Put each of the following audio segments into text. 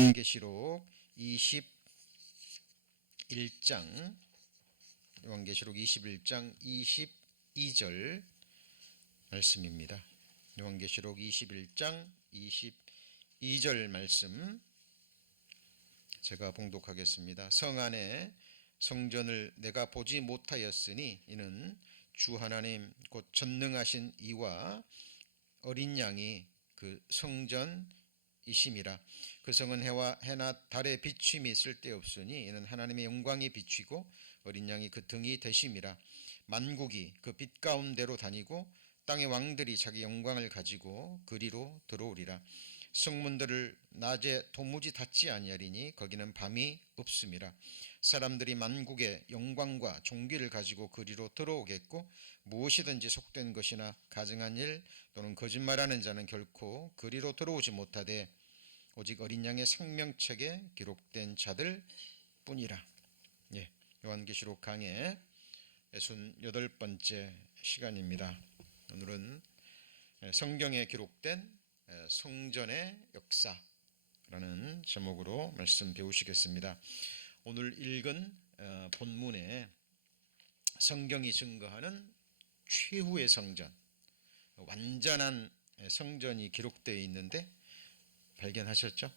요한계시록 21장 요한계시록 21장 22절 말씀입니다. 요한계시록 21장 22절 말씀 제가 봉독하겠습니다. 성 안에 성전을 내가 보지 못하였으니 이는 주 하나님 곧 전능하신 이와 어린 양이 그 성전이심이라. 그 성은 해와 해나 달의 비춤이 쓸데없으니 이는 하나님의 영광이 비추고 어린 양이 그 등이 되심이라. 만국이 그 빛 가운데로 다니고 땅의 왕들이 자기 영광을 가지고 그리로 들어오리라. 성문들을 낮에 도무지 닫지 아니하리니 거기는 밤이 없음이라. 사람들이 만국의 영광과 존귀를 가지고 그리로 들어오겠고 무엇이든지 속된 것이나 가증한 일 또는 거짓말하는 자는 결코 그리로 들어오지 못하되 오직 어린 양의 생명책에 기록된 자들 뿐이라. 요한계시록 강의 68번째 시간입니다. 오늘은 성경에 기록된 성전의 역사라는 제목으로 말씀 배우시겠습니다. 오늘 읽은 본문에 성경이 증거하는 최후의 성전, 완전한 성전이 기록되어 있는데 발견하셨죠?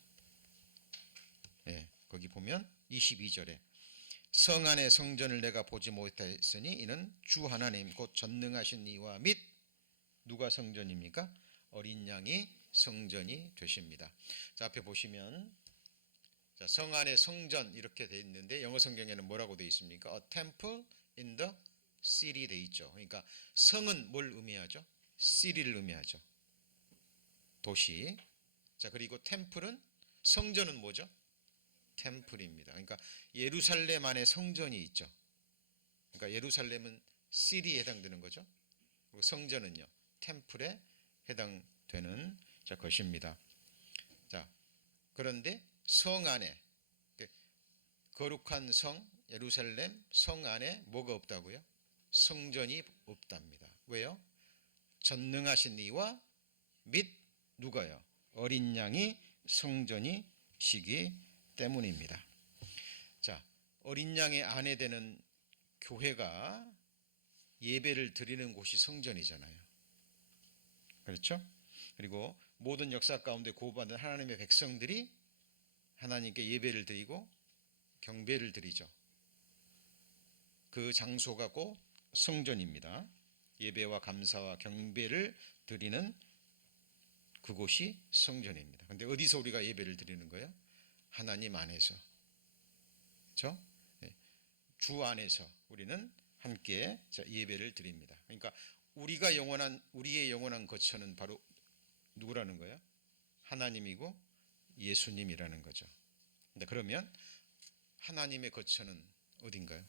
거기 보면 22절에 성 안의 성전을 내가 보지 못하였으니 이는 주 하나님 곧 전능하신 이와 및 누가 성전입니까? 어린 양이 성전이 되십니다. 자, 앞에 보시면 성 안의 성전 이렇게 되어 있는데 영어 성경에는 뭐라고 되어 있습니까? A temple in the city 되어 있죠. 그러니까 성은 뭘 의미하죠? city를 의미하죠. 도시. 자, 그리고 템플은 성전은 뭐죠? 템플입니다. 그러니까 예루살렘 안에 성전이 있죠. 그러니까 예루살렘은 city에 해당되는 거죠. 그리고 성전은요, 템플에 해당되는 것입니다. 자, 그런데 성 안에 거룩한 성 예루살렘 성 안에 뭐가 없다고요? 성전이 없답니다. 왜요? 전능하신 이와 및 누가요? 어린 양이 성전이시기 때문입니다. 자, 어린 양의 아내 되는 교회가 예배를 드리는 곳이 성전이잖아요. 그렇죠? 그리고 모든 역사 가운데 구원받은 하나님의 백성들이 하나님께 예배를 드리고 경배를 드리죠. 그 장소가 곧 성전입니다. 예배와 감사와 경배를 드리는 그곳이 성전입니다. 그런데 어디서 우리가 예배를 드리는 거예요? 하나님 안에서. 그렇죠? 주 안에서 우리는 함께 예배를 드립니다. 그러니까 우리의 영원한 거처는 바로 누구라는 거예요? 하나님이고 예수님이라는 거죠. 근데 그러면 하나님의 거처는 어딘가요?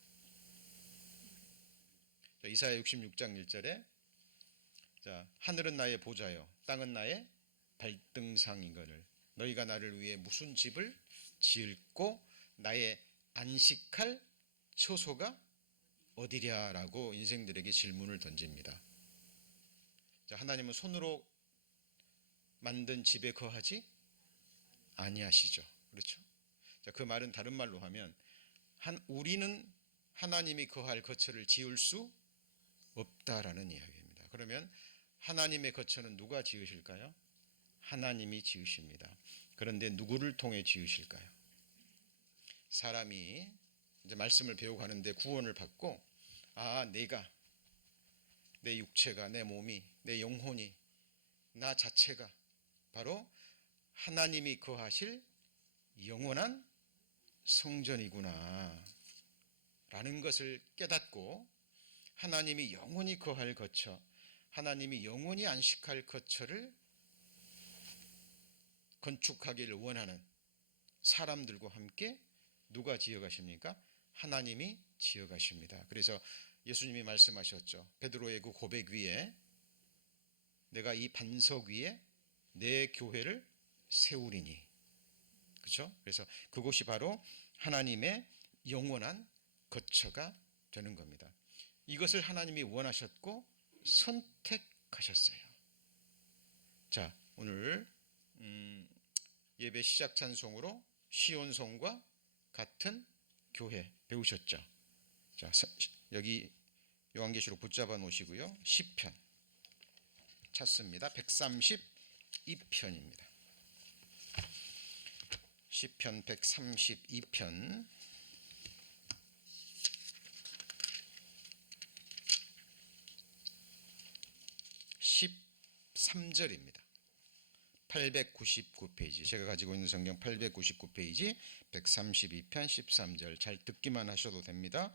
이사야 66장 1절에 하늘은 나의 보좌요 땅은 나의 발등상이거늘 너희가 나를 위해 무슨 집을 지을고 나의 안식할 처소가 어디랴라고 인생들에게 질문을 던집니다. 하나님은 손으로 만든 집에 거하지 아니하시죠. 그렇죠? 그 말은 다른 말로 하면 우리는 하나님이 거할 거처를 지을 수 없다라는 이야기입니다. 그러면 하나님의 거처는 누가 지으실까요? 하나님이 지으십니다. 그런데 누구를 통해 지으실까요? 사람이 이제 말씀을 배워가는데 구원을 받고 내가 내 육체가 내 몸이 내 영혼이 나 자체가 바로 하나님이 거하실 영원한 성전이구나 라는 것을 깨닫고 하나님이 영원히 거할 거처 하나님이 영원히 안식할 거처를 건축하기를 원하는 사람들과 함께 누가 지어가십니까? 하나님이 지어가십니다. 그래서 예수님이 말씀하셨죠. 베드로의 그 고백 위에 내가 이 반석 위에 내 교회를 세우리니. 그렇죠? 그래서 그곳이 바로 하나님의 영원한 거처가 되는 겁니다. 이것을 하나님이 원하셨고 선택하셨어요. 자, 오늘 예배 시작 찬송으로 시온성과 같은 교회 배우셨죠? 자, 여기 요한계시록 붙잡아 놓으시고요. 시편 찾습니다. 132편입니다. 시편 132편 13절입니다. 899페이지, 제가 가지고 있는 성경 899페이지 132편 13절. 잘 듣기만 하셔도 됩니다.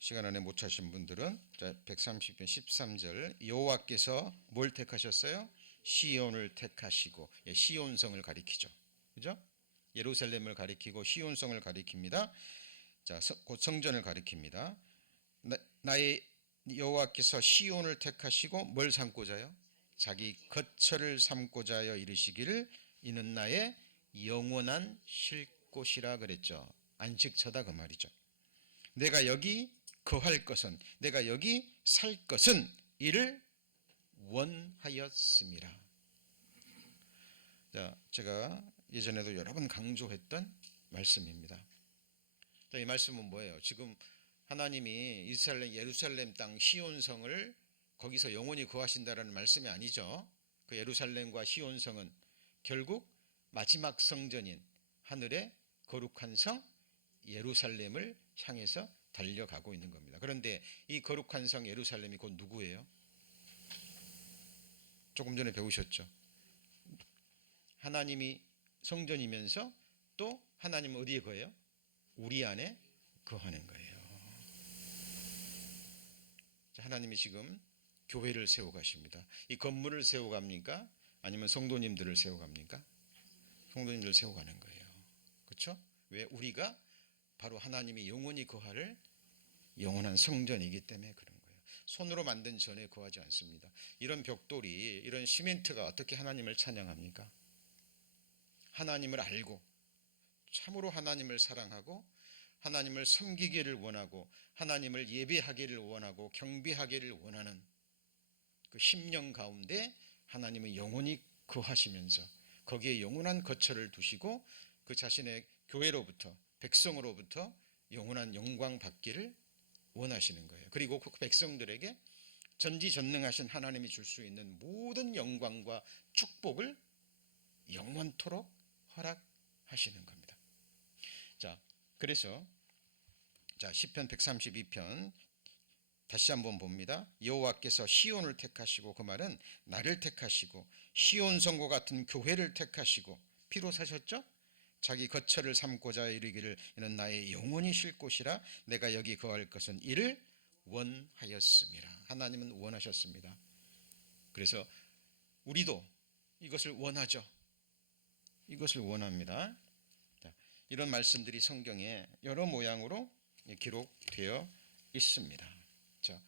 시간 안에 못 찾으신 분들은. 자, 130편 13절. 여호와께서 뭘 택하셨어요? 시온을 택하시고. 시온성을 가리키죠. 그죠? 예루살렘을 가리키고 시온성을 가리킵니다. 자, 곧 성전을 가리킵니다. 나의 여호와께서 시온을 택하시고 뭘 삼고자요? 자기 거처를 삼고자 하여 이르시기를 이는 나의 영원한 쉴 곳이라 그랬죠. 안식처다 그 말이죠. 내가 여기 거할 것은, 내가 여기 살 것은 이를 원하였음이라. 자, 제가 예전에도 여러 번 강조했던 말씀입니다. 자, 이 말씀은 뭐예요? 지금 하나님이 예루살렘 땅 시온성을 거기서 영원히 거하신다라는 말씀이 아니죠. 그 예루살렘과 시온성은 결국 마지막 성전인 하늘의 거룩한 성 예루살렘을 향해서 달려가고 있는 겁니다. 그런데 이 거룩한 성 예루살렘이 곧 누구예요? 조금 전에 배우셨죠. 하나님이 성전이면서 또 하나님은 어디에 거해요? 우리 안에 거하는 거예요. 하나님이 지금 교회를 세워가십니다. 이 건물을 세워갑니까? 아니면 성도님들을 세워갑니까? 성도님들을 세워가는 거예요. 그렇죠? 왜? 우리가 바로 하나님이 영원히 거할 영원한 성전이기 때문에 그런 거예요. 손으로 만든 전에 거하지 않습니다. 이런 벽돌이, 이런 시멘트가 어떻게 하나님을 찬양합니까? 하나님을 알고 참으로 하나님을 사랑하고 하나님을 섬기기를 원하고 하나님을 예배하기를 원하고 경배하기를 원하는 그 심령 가운데 하나님은 영원히 거하시면서 거기에 영원한 거처를 두시고 그 자신의 교회로부터 백성으로부터 영원한 영광 받기를 원하시는 거예요. 그리고 그 백성들에게 전지전능하신 하나님이 줄 수 있는 모든 영광과 축복을 영원토록 허락하시는 겁니다. 자, 그래서 시편 132편 다시 한번 봅니다. 여호와께서 시온을 택하시고, 그 말은 나를 택하시고 시온 성과 같은 교회를 택하시고 피로 사셨죠? 자기 거처를 삼고자 이르기를 이는 나의 영원히 쉴 곳이라 내가 여기 거할 것은 이를 원하였음이라. 하나님은 원하셨습니다. 그래서 우리도 이것을 원하죠. 이것을 원합니다. 자, 이런 말씀들이 성경에 여러 모양으로 기록되어 있습니다. 자,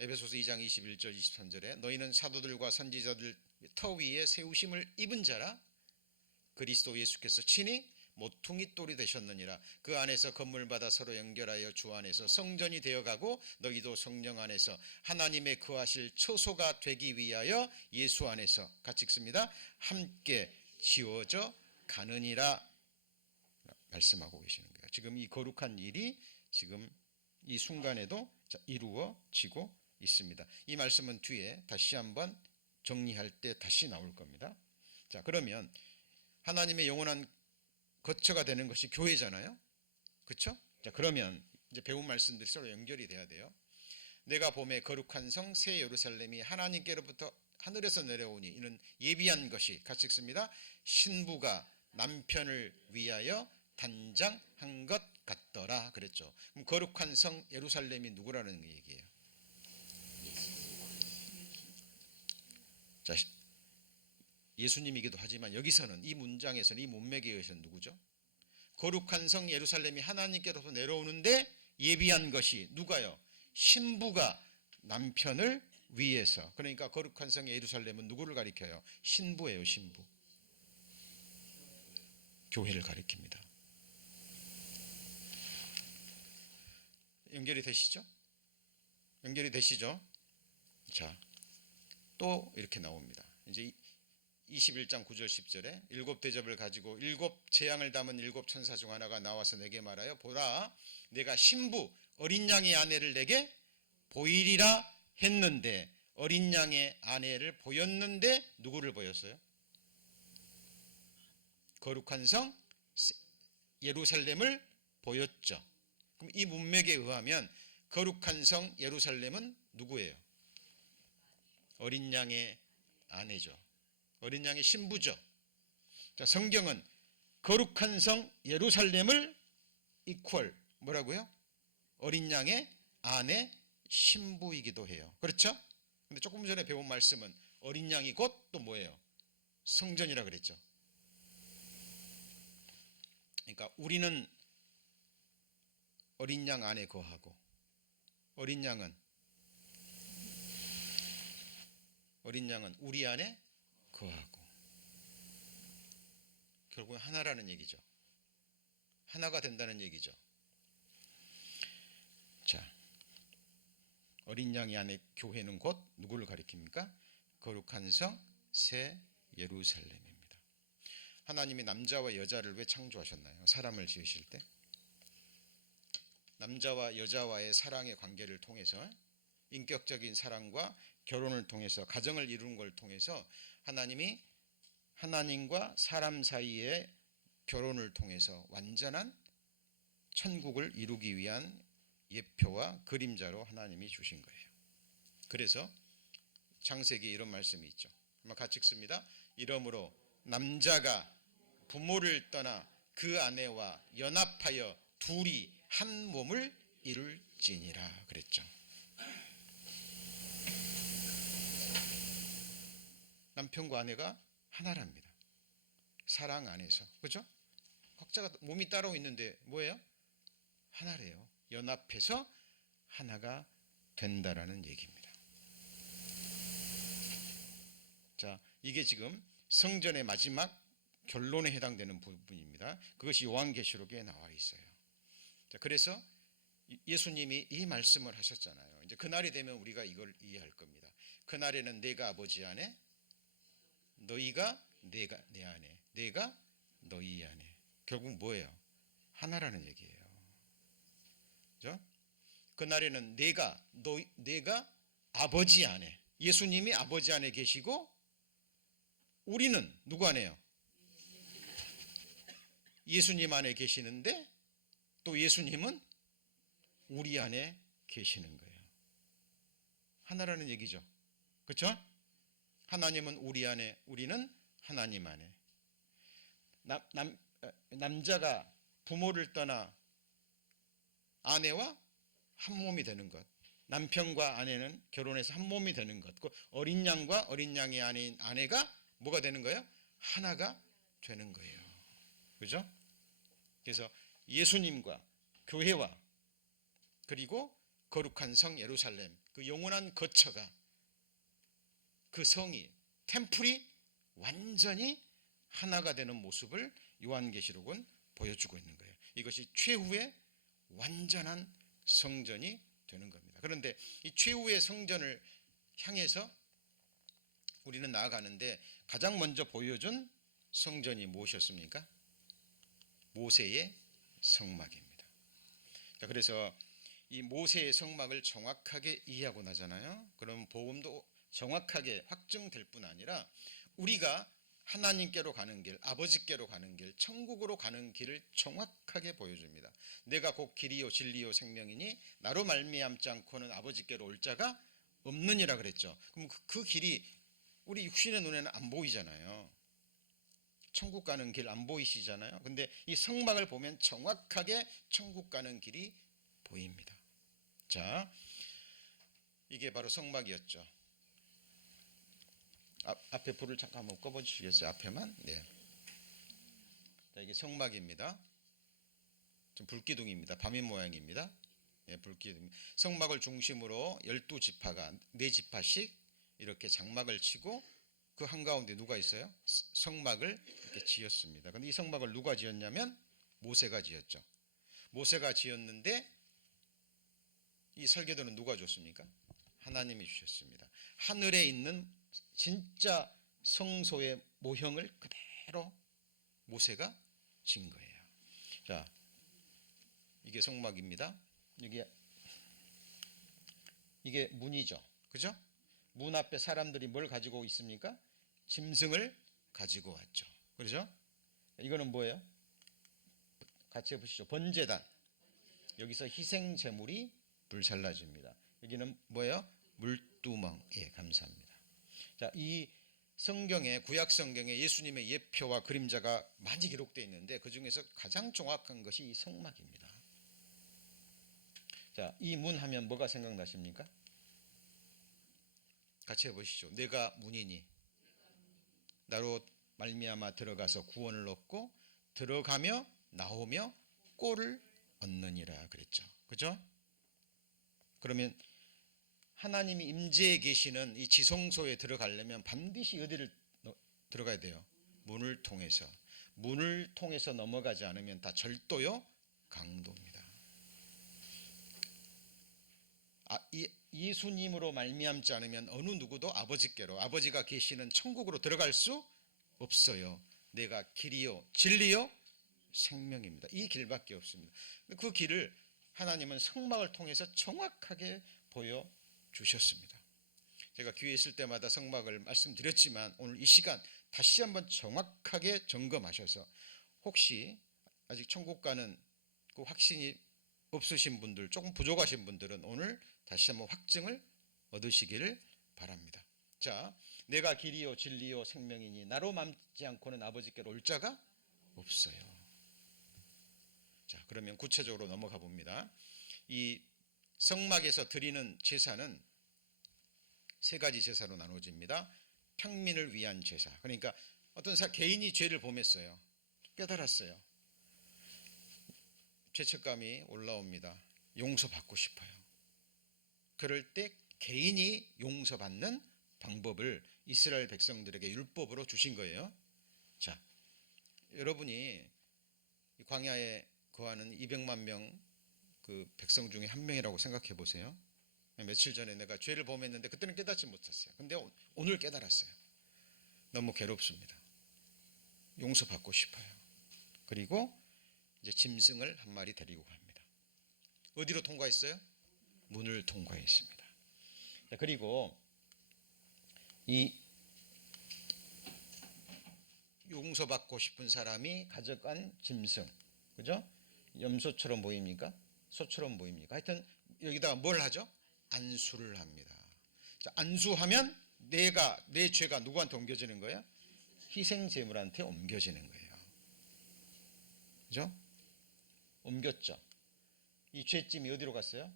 에베소서 2장 21절 23절에 너희는 사도들과 선지자들 터 위에 세우심을 입은 자라 그리스도 예수께서 친히 모퉁이 돌이 되셨느니라. 그 안에서 건물마다 서로 연결하여 주 안에서 성전이 되어가고 너희도 성령 안에서 하나님의 거하실 처소가 되기 위하여 예수 안에서 같이 읽습니다. 함께 지어져 가느니라 말씀하고 계시는 거예요. 지금 이 거룩한 일이 지금 이 순간에도 이루어지고 있습니다. 이 말씀은 뒤에 다시 한번 정리할 때 다시 나올 겁니다. 자, 그러면 하나님의 영원한 거처가 되는 것이 교회잖아요. 그렇죠? 자, 그러면 이제 배운 말씀들이 서로 연결이 돼야 돼요. 내가 봄에 거룩한 성 새 예루살렘이 하나님께로부터 하늘에서 내려오니 이는 예비한 것이 같이 읽습니다. 신부가 남편을 위하여 단장한 것 같더라 그랬죠. 그럼 거룩한 성 예루살렘이 누구라는 얘기예요? 자, 예수님이기도 하지만 여기서는 이 문장에서는 이 문맥에 의해서는 누구죠? 거룩한 성 예루살렘이 하나님께로부터 내려오는데 예비한 것이 누가요? 신부가 남편을 위해서. 그러니까 거룩한 성 예루살렘은 누구를 가리켜요? 신부예요. 신부. 교회를 가리킵니다. 연결이 되시죠? 연결이 되시죠? 자, 또 이렇게 나옵니다. 이제 21장 9절 10절에 일곱 대접을 가지고 일곱 재앙을 담은 일곱 천사 중 하나가 나와서 내게 말하여 보라 내가 신부 어린 양의 아내를 내게 보이리라 했는데 어린 양의 아내를 보였는데 누구를 보였어요? 거룩한 성 예루살렘을 보였죠. 그럼 이 문맥에 의하면 거룩한 성 예루살렘은 누구예요? 어린 양의 아내죠. 어린 양의 신부죠. 자, 성경은 거룩한 성 예루살렘을 이퀄 뭐라고요? 어린 양의 아내 신부이기도 해요. 그렇죠? 근데 조금 전에 배운 말씀은 어린 양이 곧 또 뭐예요? 성전이라 그랬죠. 그러니까 우리는 어린 양 안에 거하고 어린 양은 우리 안에 거하고 결국 하나라는 얘기죠. 하나가 된다는 얘기죠. 자, 어린 양이 안에 교회는 곧 누구를 가리킵니까? 거룩한 성 새 예루살렘입니다. 하나님이 남자와 여자를 왜 창조하셨나요? 사람을 지으실 때 남자와 여자와의 사랑의 관계를 통해서 인격적인 사랑과 결혼을 통해서 가정을 이루는 걸 통해서 하나님이 하나님과 사람 사이의 결혼을 통해서 완전한 천국을 이루기 위한 예표와 그림자로 하나님이 주신 거예요. 그래서 창세기에 이런 말씀이 있죠. 한번 같이 읽습니다. 이러므로 남자가 부모를 떠나 그 아내와 연합하여 둘이 한 몸을 이룰지니라 그랬죠. 남편과 아내가 하나랍니다. 사랑 안에서. 그렇죠? 각자가 몸이 따로 있는데 뭐예요? 하나래요. 연합해서 하나가 된다라는 얘기입니다. 자, 이게 지금 성전의 마지막 결론에 해당되는 부분입니다. 그것이 요한계시록에 나와 있어요. 자, 그래서 예수님이 이 말씀을 하셨잖아요. 이제 그날이 되면 우리가 이걸 이해할 겁니다. 그날에는 내가 아버지 안에 너희가 내가 내 안에 내가 너희 안에 결국 뭐예요? 하나라는 얘기예요. 그죠? 그날에는 내가 아버지 안에 예수님이 아버지 안에 계시고 우리는 누구 안에요? 예수님 안에 계시는데 또 예수님은 우리 안에 계시는 거예요. 하나라는 얘기죠. 그렇죠? 하나님은 우리 안에, 우리는 하나님 안에. 남자가 부모를 떠나 아내와 한 몸이 되는 것. 남편과 아내는 결혼해서 한 몸이 되는 것. 어린 양과 어린 양이 아닌 아내가 뭐가 되는 거예요? 하나가 되는 거예요. 그죠? 그래서 예수님과 교회와 그리고 거룩한 성 예루살렘, 그 영원한 거처가 그 성이 템플이 완전히 하나가 되는 모습을 요한계시록은 보여주고 있는 거예요. 이것이 최후의 완전한 성전이 되는 겁니다. 그런데 이 최후의 성전을 향해서 우리는 나아가는데 가장 먼저 보여준 성전이 무엇이었습니까? 모세의 성막입니다. 자, 그래서 이 모세의 성막을 정확하게 이해하고 나잖아요. 그럼 복음도 정확하게 확증될 뿐 아니라 우리가 하나님께로 가는 길, 아버지께로 가는 길, 천국으로 가는 길을 정확하게 보여줍니다. 내가 곧 길이요 진리요 생명이니 나로 말미암지 않고는 아버지께로 올 자가 없느니라 그랬죠. 그럼 그 길이 우리 육신의 눈에는 안 보이잖아요. 천국 가는 길 안 보이시잖아요. 근데 이 성막을 보면 정확하게 천국 가는 길이 보입니다. 자, 이게 바로 성막이었죠. 앞에 불을 잠깐 한번 꺼봐 주시겠어요? 앞에만. 네. 자, 이게 성막입니다. 좀 불기둥입니다. 밤인 모양입니다. 네, 불기둥. 성막을 중심으로 12지파가 4지파씩 이렇게 장막을 치고 그 한가운데 누가 있어요? 성막을 이렇게 지었습니다. 근데 이 성막을 누가 지었냐면 모세가 지었죠. 모세가 지었는데 이 설계도는 누가 줬습니까? 하나님이 주셨습니다. 하늘에 있는 진짜 성소의 모형을 그대로 모세가 진 거예요. 자, 이게 성막입니다. 이게 문이죠. 그죠? 문 앞에 사람들이 뭘 가지고 있습니까? 짐승을 가지고 왔죠. 그렇죠? 이거는 뭐예요? 같이 해보시죠. 번제단. 여기서 희생 제물이 불살라집니다. 여기는 뭐예요? 물두멍. 예, 감사합니다. 자, 이 성경에, 구약 성경에 예수님의 예표와 그림자가 많이 기록되어 있는데 그 중에서 가장 정확한 것이 이 성막입니다. 자, 이 문 하면 뭐가 생각나십니까? 같이 해보시죠. 내가 문이니 나로 말미암아 들어가서 구원을 얻고 들어가며 나오며 꼴을 얻느니라 그랬죠. 그죠? 그러면 하나님이 임재해 계시는 이 지성소에 들어가려면 반드시 어디를 들어가야 돼요? 문을 통해서. 문을 통해서 넘어가지 않으면 다 절도요, 강도입니다. 예수님으로 말미암지 않으면 어느 누구도 아버지께로, 아버지가 계시는 천국으로 들어갈 수 없어요. 내가 길이요 진리요 생명입니다. 이 길밖에 없습니다. 그 길을 하나님은 성막을 통해서 정확하게 보여주셨습니다. 제가 기회 있을 때마다 성막을 말씀드렸지만 오늘 이 시간 다시 한번 정확하게 점검하셔서 혹시 아직 천국 가는 그 확신이 없으신 분들, 조금 부족하신 분들은 오늘 다시 한번 확증을 얻으시기를 바랍니다. 자, 내가 길이요 진리요 생명이니 나로 맘지 않고는 아버지께로 올 자가 없어요. 자, 그러면 구체적으로 넘어가 봅니다. 이 성막에서 드리는 제사는 세 가지 제사로 나눠집니다. 평민을 위한 제사. 그러니까 어떤 개인이 죄를 범했어요. 깨달았어요. 죄책감이 올라옵니다. 용서받고 싶어요. 그럴 때 개인이 용서받는 방법을 이스라엘 백성들에게 율법으로 주신 거예요. 자, 여러분이 광야에 거하는 200만 명 그 백성 중에 한 명이라고 생각해 보세요. 며칠 전에 내가 죄를 범했는데 그때는 깨닫지 못했어요. 근데 오늘 깨달았어요. 너무 괴롭습니다. 용서받고 싶어요. 그리고 이제 짐승을 한 마리 데리고 갑니다. 어디로 통과했어요? 문을 통과했습니다. 그리고 이 용서받고 싶은 사람이 가져간 짐승, 그죠? 염소처럼 보입니까? 소처럼 보입니까? 하여튼 여기다가 뭘 하죠? 안수를 합니다. 자, 안수하면 내 죄가 누구한테 옮겨지는 거예요? 희생 제물한테 옮겨지는 거예요. 그죠? 옮겼죠. 이 죄짐이 어디로 갔어요?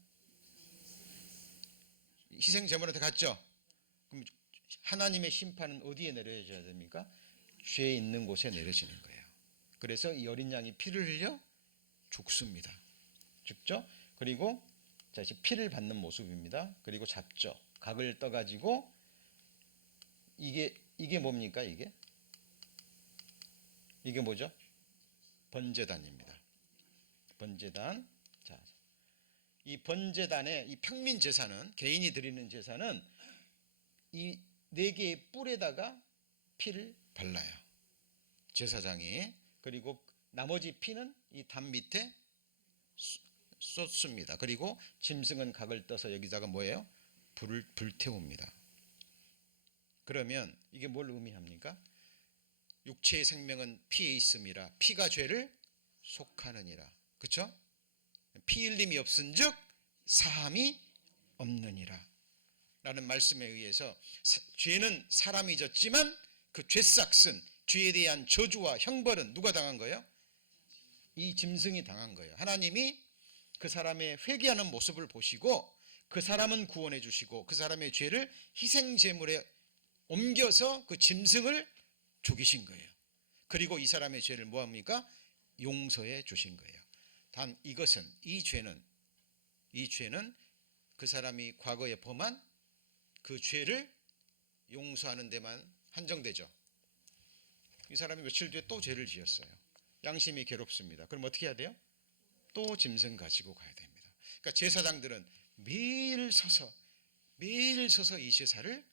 희생 제물한테 갔죠. 그럼 하나님의 심판은 어디에 내려져야 됩니까? 죄 있는 곳에 내려지는 거예요. 그래서 이 어린 양이 피를 흘려 죽습니다. 죽죠? 그리고 자, 이제 피를 받는 모습입니다. 그리고 잡죠. 각을 떠가지고 이게 뭡니까? 이게 뭐죠? 번제단입니다. 번제단. 자, 이 번제단의 이 평민 제사는, 개인이 드리는 제사는 이 네 개의 뿔에다가 피를 발라요. 제사장이. 그리고 나머지 피는 이 담 밑에 쏟습니다. 그리고 짐승은 각을 떠서 여기다가 뭐예요? 불을 불태웁니다. 그러면 이게 뭘 의미합니까? 육체의 생명은 피에 있음이라 피가 죄를 속하느니라. 그렇죠? 피 흘림이 없은즉 사함이 없느니라 라는 말씀에 의해서 죄는 사람이 졌지만 그 죄싹은, 죄에 대한 저주와 형벌은 누가 당한 거예요? 이 짐승이 당한 거예요. 하나님이 그 사람의 회개하는 모습을 보시고 그 사람은 구원해 주시고 그 사람의 죄를 희생 제물에 옮겨서 그 짐승을 죽이신 거예요. 그리고 이 사람의 죄를 뭐합니까? 용서해 주신 거예요. 단 이것은, 이 죄는 그 사람이 과거에 범한 그 죄를 용서하는 데만 한정되죠. 이 사람이 며칠 뒤에 또 죄를 지었어요. 양심이 괴롭습니다. 그럼 어떻게 해야 돼요? 또 짐승 가지고 가야 됩니다. 그러니까 제사장들은 매일 서서 이 제사를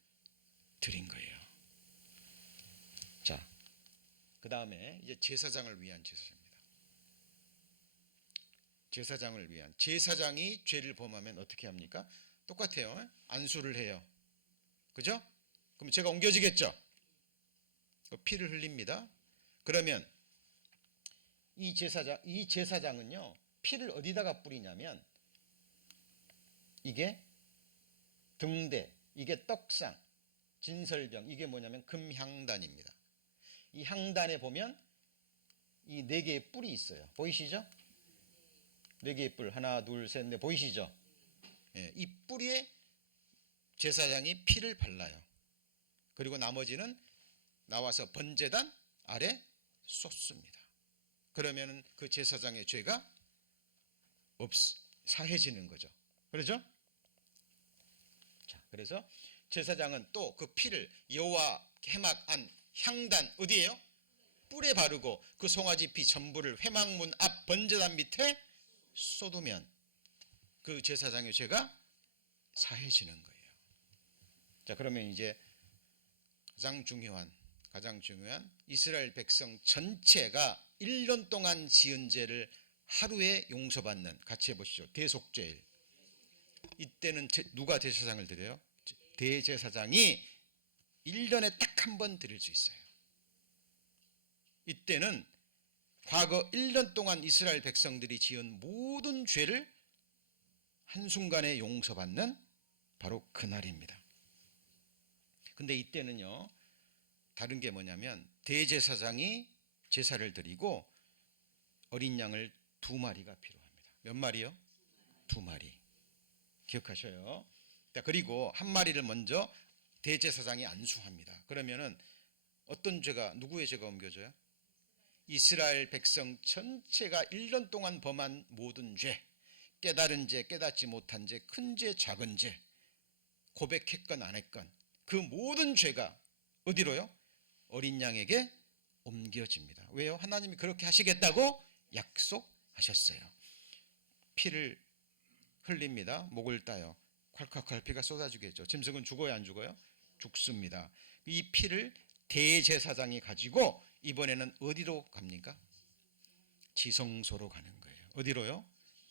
드린 거예요. 그 다음에 이제 제사장을 위한 제사입니다. 제사장을 위한, 제사장이 죄를 범하면 어떻게 합니까? 똑같아요. 안수를 해요. 그죠? 그럼 죄가 옮겨지겠죠? 피를 흘립니다. 그러면 이 제사장은요, 피를 어디다가 뿌리냐면, 이게 등대, 이게 떡상, 진설병, 이게 뭐냐면 금향단입니다. 이 향단에 보면 이 네 개의 뿔이 있어요. 보이시죠? 네 개의 뿔, 하나, 둘, 셋, 넷, 보이시죠? 예, 이 뿔에 제사장이 피를 발라요. 그리고 나머지는 나와서 번제단 아래 쏟습니다. 그러면 그 제사장의 죄가 사해지는 거죠. 그렇죠? 자, 그래서 제사장은 또 그 피를 여호와 회막 안 향단 어디예요? 뿔에 바르고 그 송아지 피 전부를 회막문 앞 번제단 밑에 쏟으면 그 제사장의 죄가 사해지는 거예요. 자, 그러면 이제 가장 중요한 이스라엘 백성 전체가 1년 동안 지은 죄를 하루에 용서받는, 같이 해보시죠. 대속죄일. 이때는 누가 제사장을 드려요? 대제사장이 1년에 딱 한 번 드릴 수 있어요. 이때는 과거 1년 동안 이스라엘 백성들이 지은 모든 죄를 한순간에 용서받는 바로 그날입니다. 근데 이때는요, 다른 게 뭐냐면 대제사장이 제사를 드리고 어린 양을 2마리가 필요합니다. 몇 마리요? 2마리. 기억하셔요. 그리고 1마리를 먼저 대제사장이 안수합니다. 그러면은 어떤 죄가, 누구의 죄가 옮겨져요? 이스라엘 백성 전체가 1년 동안 범한 모든 죄, 깨달은 죄, 깨닫지 못한 죄, 큰 죄, 작은 죄, 고백했건 안 했건 그 모든 죄가 어디로요? 어린 양에게 옮겨집니다. 왜요? 하나님이 그렇게 하시겠다고 약속하셨어요. 피를 흘립니다. 목을 따요. 콸콸콸 피가 쏟아지겠죠. 짐승은 죽어요, 안 죽어요? 죽습니다. 이 피를 대제사장이 가지고 이번에는 어디로 갑니까? 지성소로 가는 거예요. 어디로요?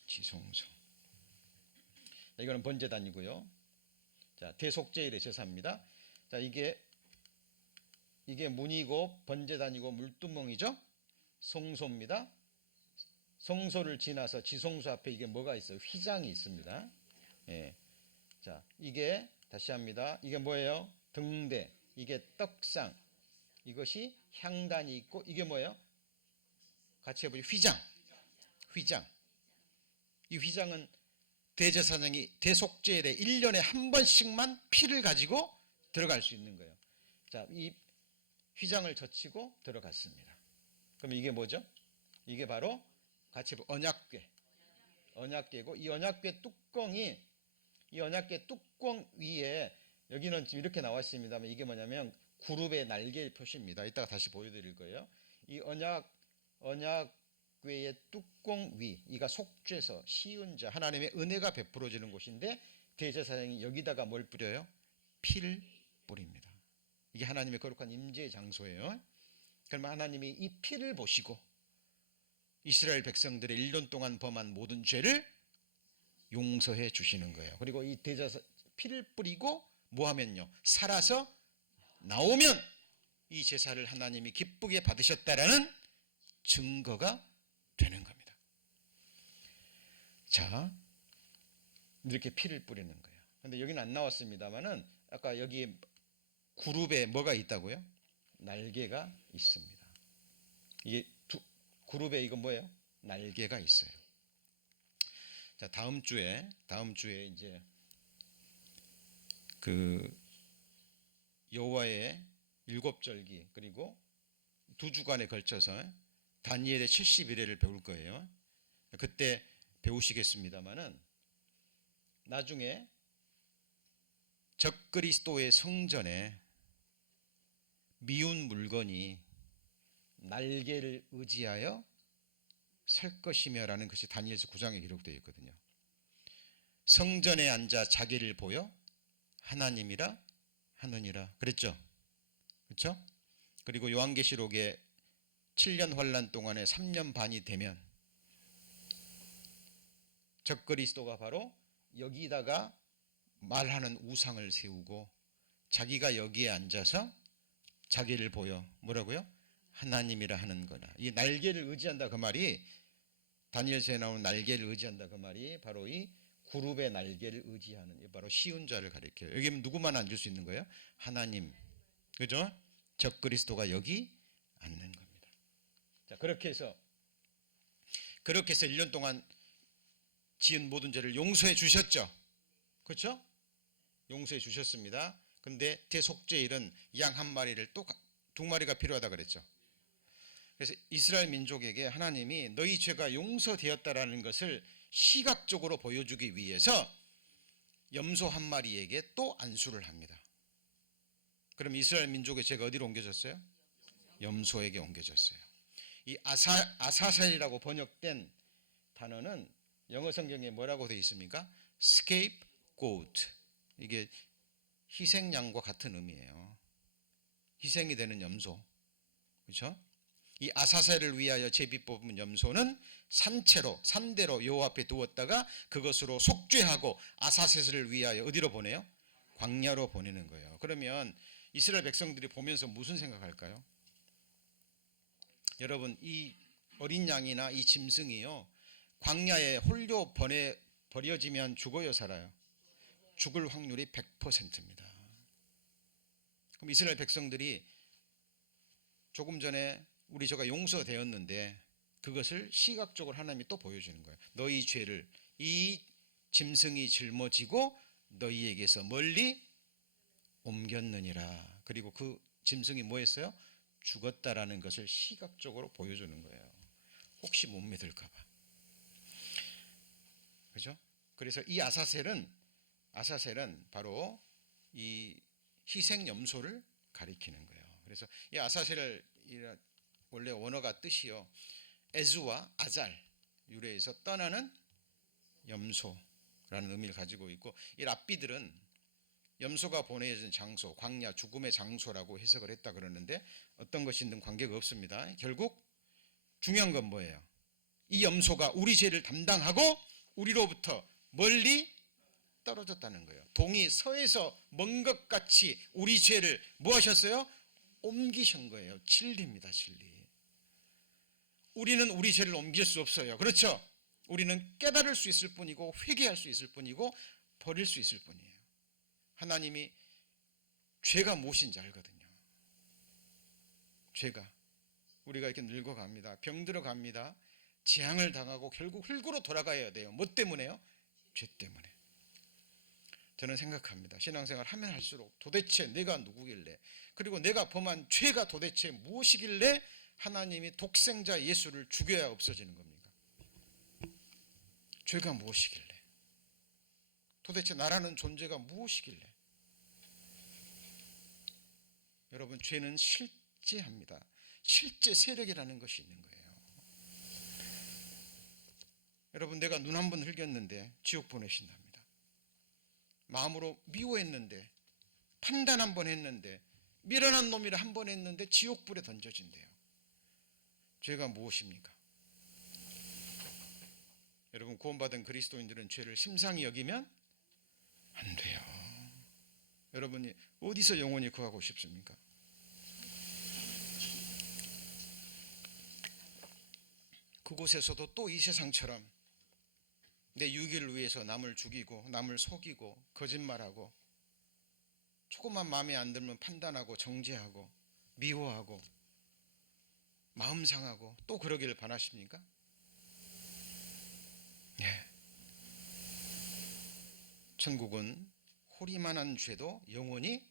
지성소. 이거는 번제단이고요. 자, 대속죄일의 제사입니다. 자, 이게 문이고 번제단이고 물두멍이죠. 성소입니다. 성소를 지나서 지성소 앞에 이게 뭐가 있어요? 휘장이 있습니다. 예. 자, 이게 다시 합니다. 이게 뭐예요? 등대. 이게 떡상. 이것이 향단이 있고 이게 뭐예요? 같이 해보죠. 휘장. 이 휘장은 대제사장이 대속죄일에 1년에 한 번씩만 피를 가지고 들어갈 수 있는 거예요. 자, 이 휘장을 젖히고 들어갔습니다. 그럼 이게 뭐죠? 이게 바로 같이 언약궤고 이 언약궤 뚜껑 위에 여기는 지금 이렇게 나와 있습니다만 이게 뭐냐면 구룹의 날개의 표시입니다. 이따가 다시 보여드릴 거예요. 이 언약궤의 뚜껑 위, 이가 속죄서, 시은자, 하나님의 은혜가 베풀어지는 곳인데 대제사장이 여기다가 뭘 뿌려요? 피를 뿌립니다. 이게 하나님의 거룩한 임재의 장소예요. 그러면 하나님이 이 피를 보시고 이스라엘 백성들의 1년 동안 범한 모든 죄를 용서해 주시는 거예요. 그리고 이 대제사 피를 뿌리고 뭐 하면요? 살아서 나오면 이 제사를 하나님이 기쁘게 받으셨다라는 증거가 되는 겁니다. 자, 이렇게 피를 뿌리는 거예요. 근데 여기는 안 나왔습니다만은 아까 여기 그룹에 뭐가 있다고요? 날개가 있습니다. 이게 그룹에 이거 뭐예요? 날개가 있어요. 자, 다음 주에 이제 그 여호와의 7절기 그리고 2주간에 걸쳐서 다니엘의 71회를 배울 거예요. 그때 배우시겠습니다만은 나중에 적그리스도의 성전에 미운 물건이 날개를 의지하여 설 것이며라는 것이 다니엘서 9장에 기록되어 있거든요. 성전에 앉아 자기를 보여 하나님이라 하느니라 그랬죠. 그렇죠? 그리고 요한계시록에 7년 환란 동안에 3년 반이 되면 적그리스도가 바로 여기다가 말하는 우상을 세우고 자기가 여기에 앉아서 자기를 보여 뭐라고요? 하나님이라 하는 거나, 이 날개를 의지한다 그 말이, 다니엘서에 나오는 날개를 의지한다 그 말이 바로 이 그룹의 날개를 의지하는, 바로 쉬운 자를 가리켜요. 여기 누구만 앉을 수 있는 거예요? 하나님, 그죠? 적그리스도가 여기 앉는 겁니다. 자, 그렇게 해서 1년 동안 지은 모든 죄를 용서해 주셨죠. 그렇죠? 용서해 주셨습니다. 근데 대속죄일은 양 한 마리를 또 두 마리가 필요하다 그랬죠. 그래서 이스라엘 민족에게 하나님이 너희 죄가 용서되었다라는 것을 시각적으로 보여주기 위해서 염소 한 마리에게 또 안수를 합니다. 그럼 이스라엘 민족의 죄가 어디로 옮겨졌어요? 염소에게 옮겨졌어요. 이 아사셀이라고 번역된 단어는 영어 성경에 뭐라고 되어 있습니까? scapegoat. 이게 희생양과 같은 의미예요. 희생이 되는 염소. 그렇죠? 이 아사셀을 위하여 제비 뽑은 염소는 산대로 여호와 앞에 두었다가 그것으로 속죄하고 아사셀을 위하여 어디로 보내요? 광야로 보내는 거예요. 그러면 이스라엘 백성들이 보면서 무슨 생각할까요? 여러분, 이 어린 양이나 이 짐승이요, 광야에 홀로 버려지면 죽어요, 살아요? 죽을 확률이 100%입니다. 그럼 이스라엘 백성들이 조금 전에 우리 죄가 용서되었는데 그것을 시각적으로 하나님이 또 보여주는 거예요. 너희 죄를 이 짐승이 짊어지고 너희에게서 멀리 옮겼느니라. 그리고 그 짐승이 뭐 했어요? 죽었다라는 것을 시각적으로 보여주는 거예요. 혹시 못 믿을까 봐. 그죠? 그래서 이 아사셀은 바로 이 희생 염소를 가리키는 거예요. 그래서 이 아사셀을 원래 원어가 뜻이요, 에즈와 아잘 유래해서 떠나는 염소라는 의미를 가지고 있고, 이 랍비들은 염소가 보내진 장소, 광야, 죽음의 장소라고 해석을 했다 그러는데 어떤 것이 있는 관계가 없습니다. 결국 중요한 건 뭐예요? 이 염소가 우리 죄를 담당하고 우리로부터 멀리 떨어졌다는 거예요. 동이 서에서 먼 것 같이 우리 죄를 뭐 하셨어요? 옮기신 거예요. 진리입니다, 진리. 우리는 우리 죄를 옮길 수 없어요. 그렇죠? 우리는 깨달을 수 있을 뿐이고 회개할 수 있을 뿐이고 버릴 수 있을 뿐이에요. 하나님이 죄가 무엇인지 알거든요. 죄가 우리가 이렇게 늙어갑니다. 병들어갑니다. 재앙을 당하고 결국 흙으로 돌아가야 돼요. 뭐 때문에요? 죄 때문에. 저는 생각합니다. 신앙생활 하면 할수록 도대체 내가 누구길래, 그리고 내가 범한 죄가 도대체 무엇이길래 하나님이 독생자 예수를 죽여야 없어지는 겁니까? 죄가 무엇이길래, 도대체 나라는 존재가 무엇이길래. 여러분, 죄는 실제합니다. 실제 세력이라는 것이 있는 거예요. 여러분, 내가 눈 한 번 흘겼는데 지옥 보내신답니다. 마음으로 미워했는데, 판단 한 번 했는데, 미련한 놈이라 한 번 했는데 지옥불에 던져진대요. 죄가 무엇입니까? 여러분, 구원받은 그리스도인들은 죄를 심상히 여기면 안 돼요. 여러분이 어디서 영원히 거하고 싶습니까? 그곳에서도 또 이 세상처럼 내 유익을 위해서 남을 죽이고 남을 속이고 거짓말하고 조금만 마음에 안 들면 판단하고 정죄하고 미워하고 마음 상하고 또 그러기를 바라십니까? 네. 천국은 호리만한 죄도 영원히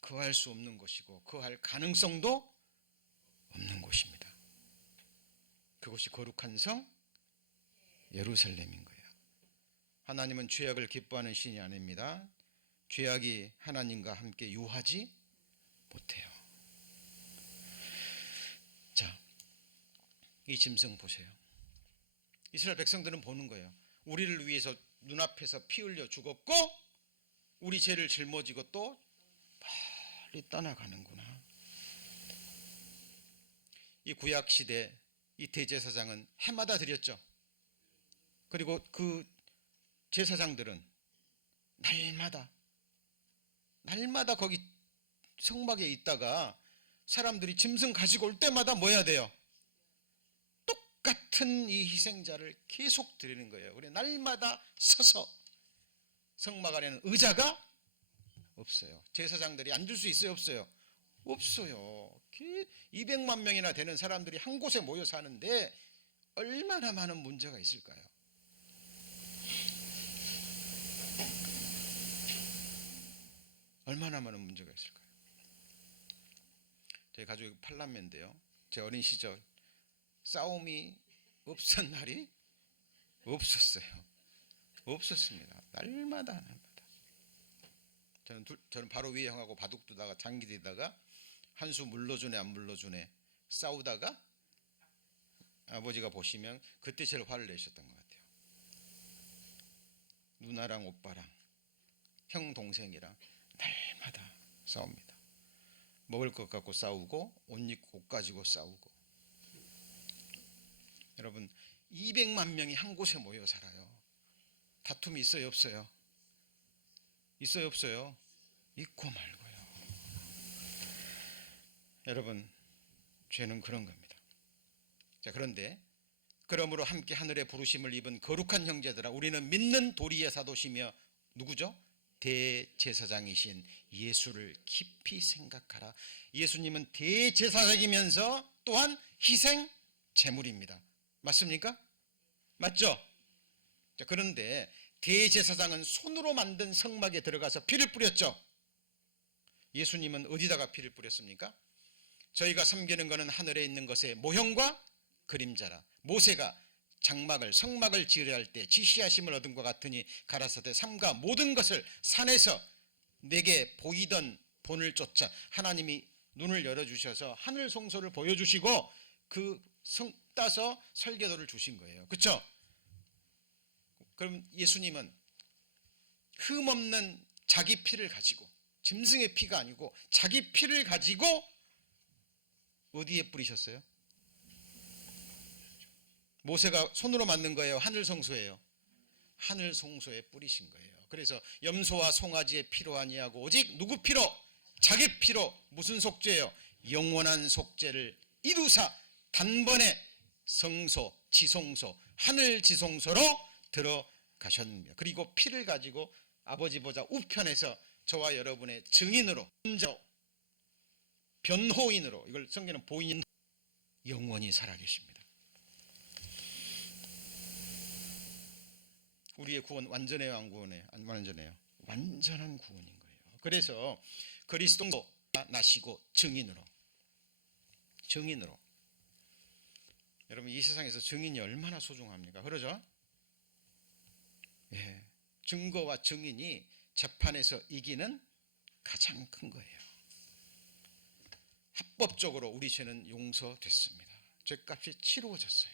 거할 수 없는 것이고 거할 가능성도 없는 곳입니다. 그것이 거룩한 성 예루살렘인 거예요. 하나님은 죄악을 기뻐하는 신이 아닙니다. 죄악이 하나님과 함께 유하지 못해요. 자, 이 짐승 보세요. 이스라엘 백성들은 보는 거예요. 우리를 위해서 눈앞에서 피 흘려 죽었고 우리 죄를 짊어지고 또 빨리 떠나가는구나. 이 구약 시대 이 대제사장은 해마다 드렸죠. 그리고 그 제사장들은 날마다 거기 성막에 있다가 사람들이 짐승 가지고 올 때마다 뭐 해야 돼요? 똑같은 이 희생자를 계속 드리는 거예요. 그래 날마다 서서 성막 안에는 의자가 없어요. 제사장들이 앉을 수 있어요, 없어요? 없어요. 200만 명이나 되는 사람들이 한 곳에 모여 사는데 얼마나 많은 문제가 있을까요? 얼마나 많은 문제가 있을까요? 저희 가족이 8남매인데요. 제 어린 시절 싸움이 없었던 날이 없었어요. 없었습니다. 날마다. 저는 바로 위에 형하고 바둑 두다가 장기 뒤다가 한 수 물러주네 안 물러주네 싸우다가 아버지가 보시면 그때 제일 화를 내셨던 것 같아요. 누나랑 오빠랑 형 동생이랑 날마다 싸웁니다. 먹을 것 갖고 싸우고 옷 가지고 싸우고. 여러분 200만 명이 한 곳에 모여 살아요. 다툼이 있어요, 없어요? 있어요, 없어요? 있고 말고요. 여러분 죄는 그런 겁니다. 자, 그런데 그러므로 함께 하늘의 부르심을 입은 거룩한 형제들아, 우리는 믿는 도리의 사도시며 누구죠? 대제사장이신 예수를 깊이 생각하라. 예수님은 대제사장이면서 또한 희생 제물입니다. 맞습니까? 맞죠? 자, 그런데 대제사장은 손으로 만든 성막에 들어가서 피를 뿌렸죠. 예수님은 어디다가 피를 뿌렸습니까? 저희가 섬기는 것은 하늘에 있는 것의 모형과 그림자라. 모세가 성막을 지으려 할 때 지시하심을 얻은 것 같으니 가라사대 삼가 모든 것을 산에서 내게 보이던 본을 쫓아. 하나님이 눈을 열어주셔서 하늘 성소를 보여주시고 그 따서 설계도를 주신 거예요. 그렇죠? 그럼 예수님은 흠없는 자기 피를 가지고, 짐승의 피가 아니고 자기 피를 가지고 어디에 뿌리셨어요? 모세가 손으로 만든 거예요? 하늘 성소예요? 하늘 성소에 뿌리신 거예요. 그래서 염소와 송아지의 피로 아니하고 오직 누구 피로? 자기 피로. 무슨 속죄예요? 영원한 속죄를 이루사 단번에 성소, 지성소, 하늘 지성소로 들어가셨습니다. 그리고 피를 가지고 아버지 보좌 우편에서 저와 여러분의 증인으로, 변호인으로, 이걸 성경은 보인, 영원히 살아계십니다. 우리의 구원 완전해요, 안 구원해요? 안 완전해요? 완전한 구원인 거예요. 그래서 그리스도가 나시고 증인으로. 여러분 이 세상에서 증인이 얼마나 소중합니까? 그러죠? 예, 증거와 증인이 재판에서 이기는 가장 큰 거예요. 합법적으로 우리 죄는 용서됐습니다. 죄값이 치루어졌어요.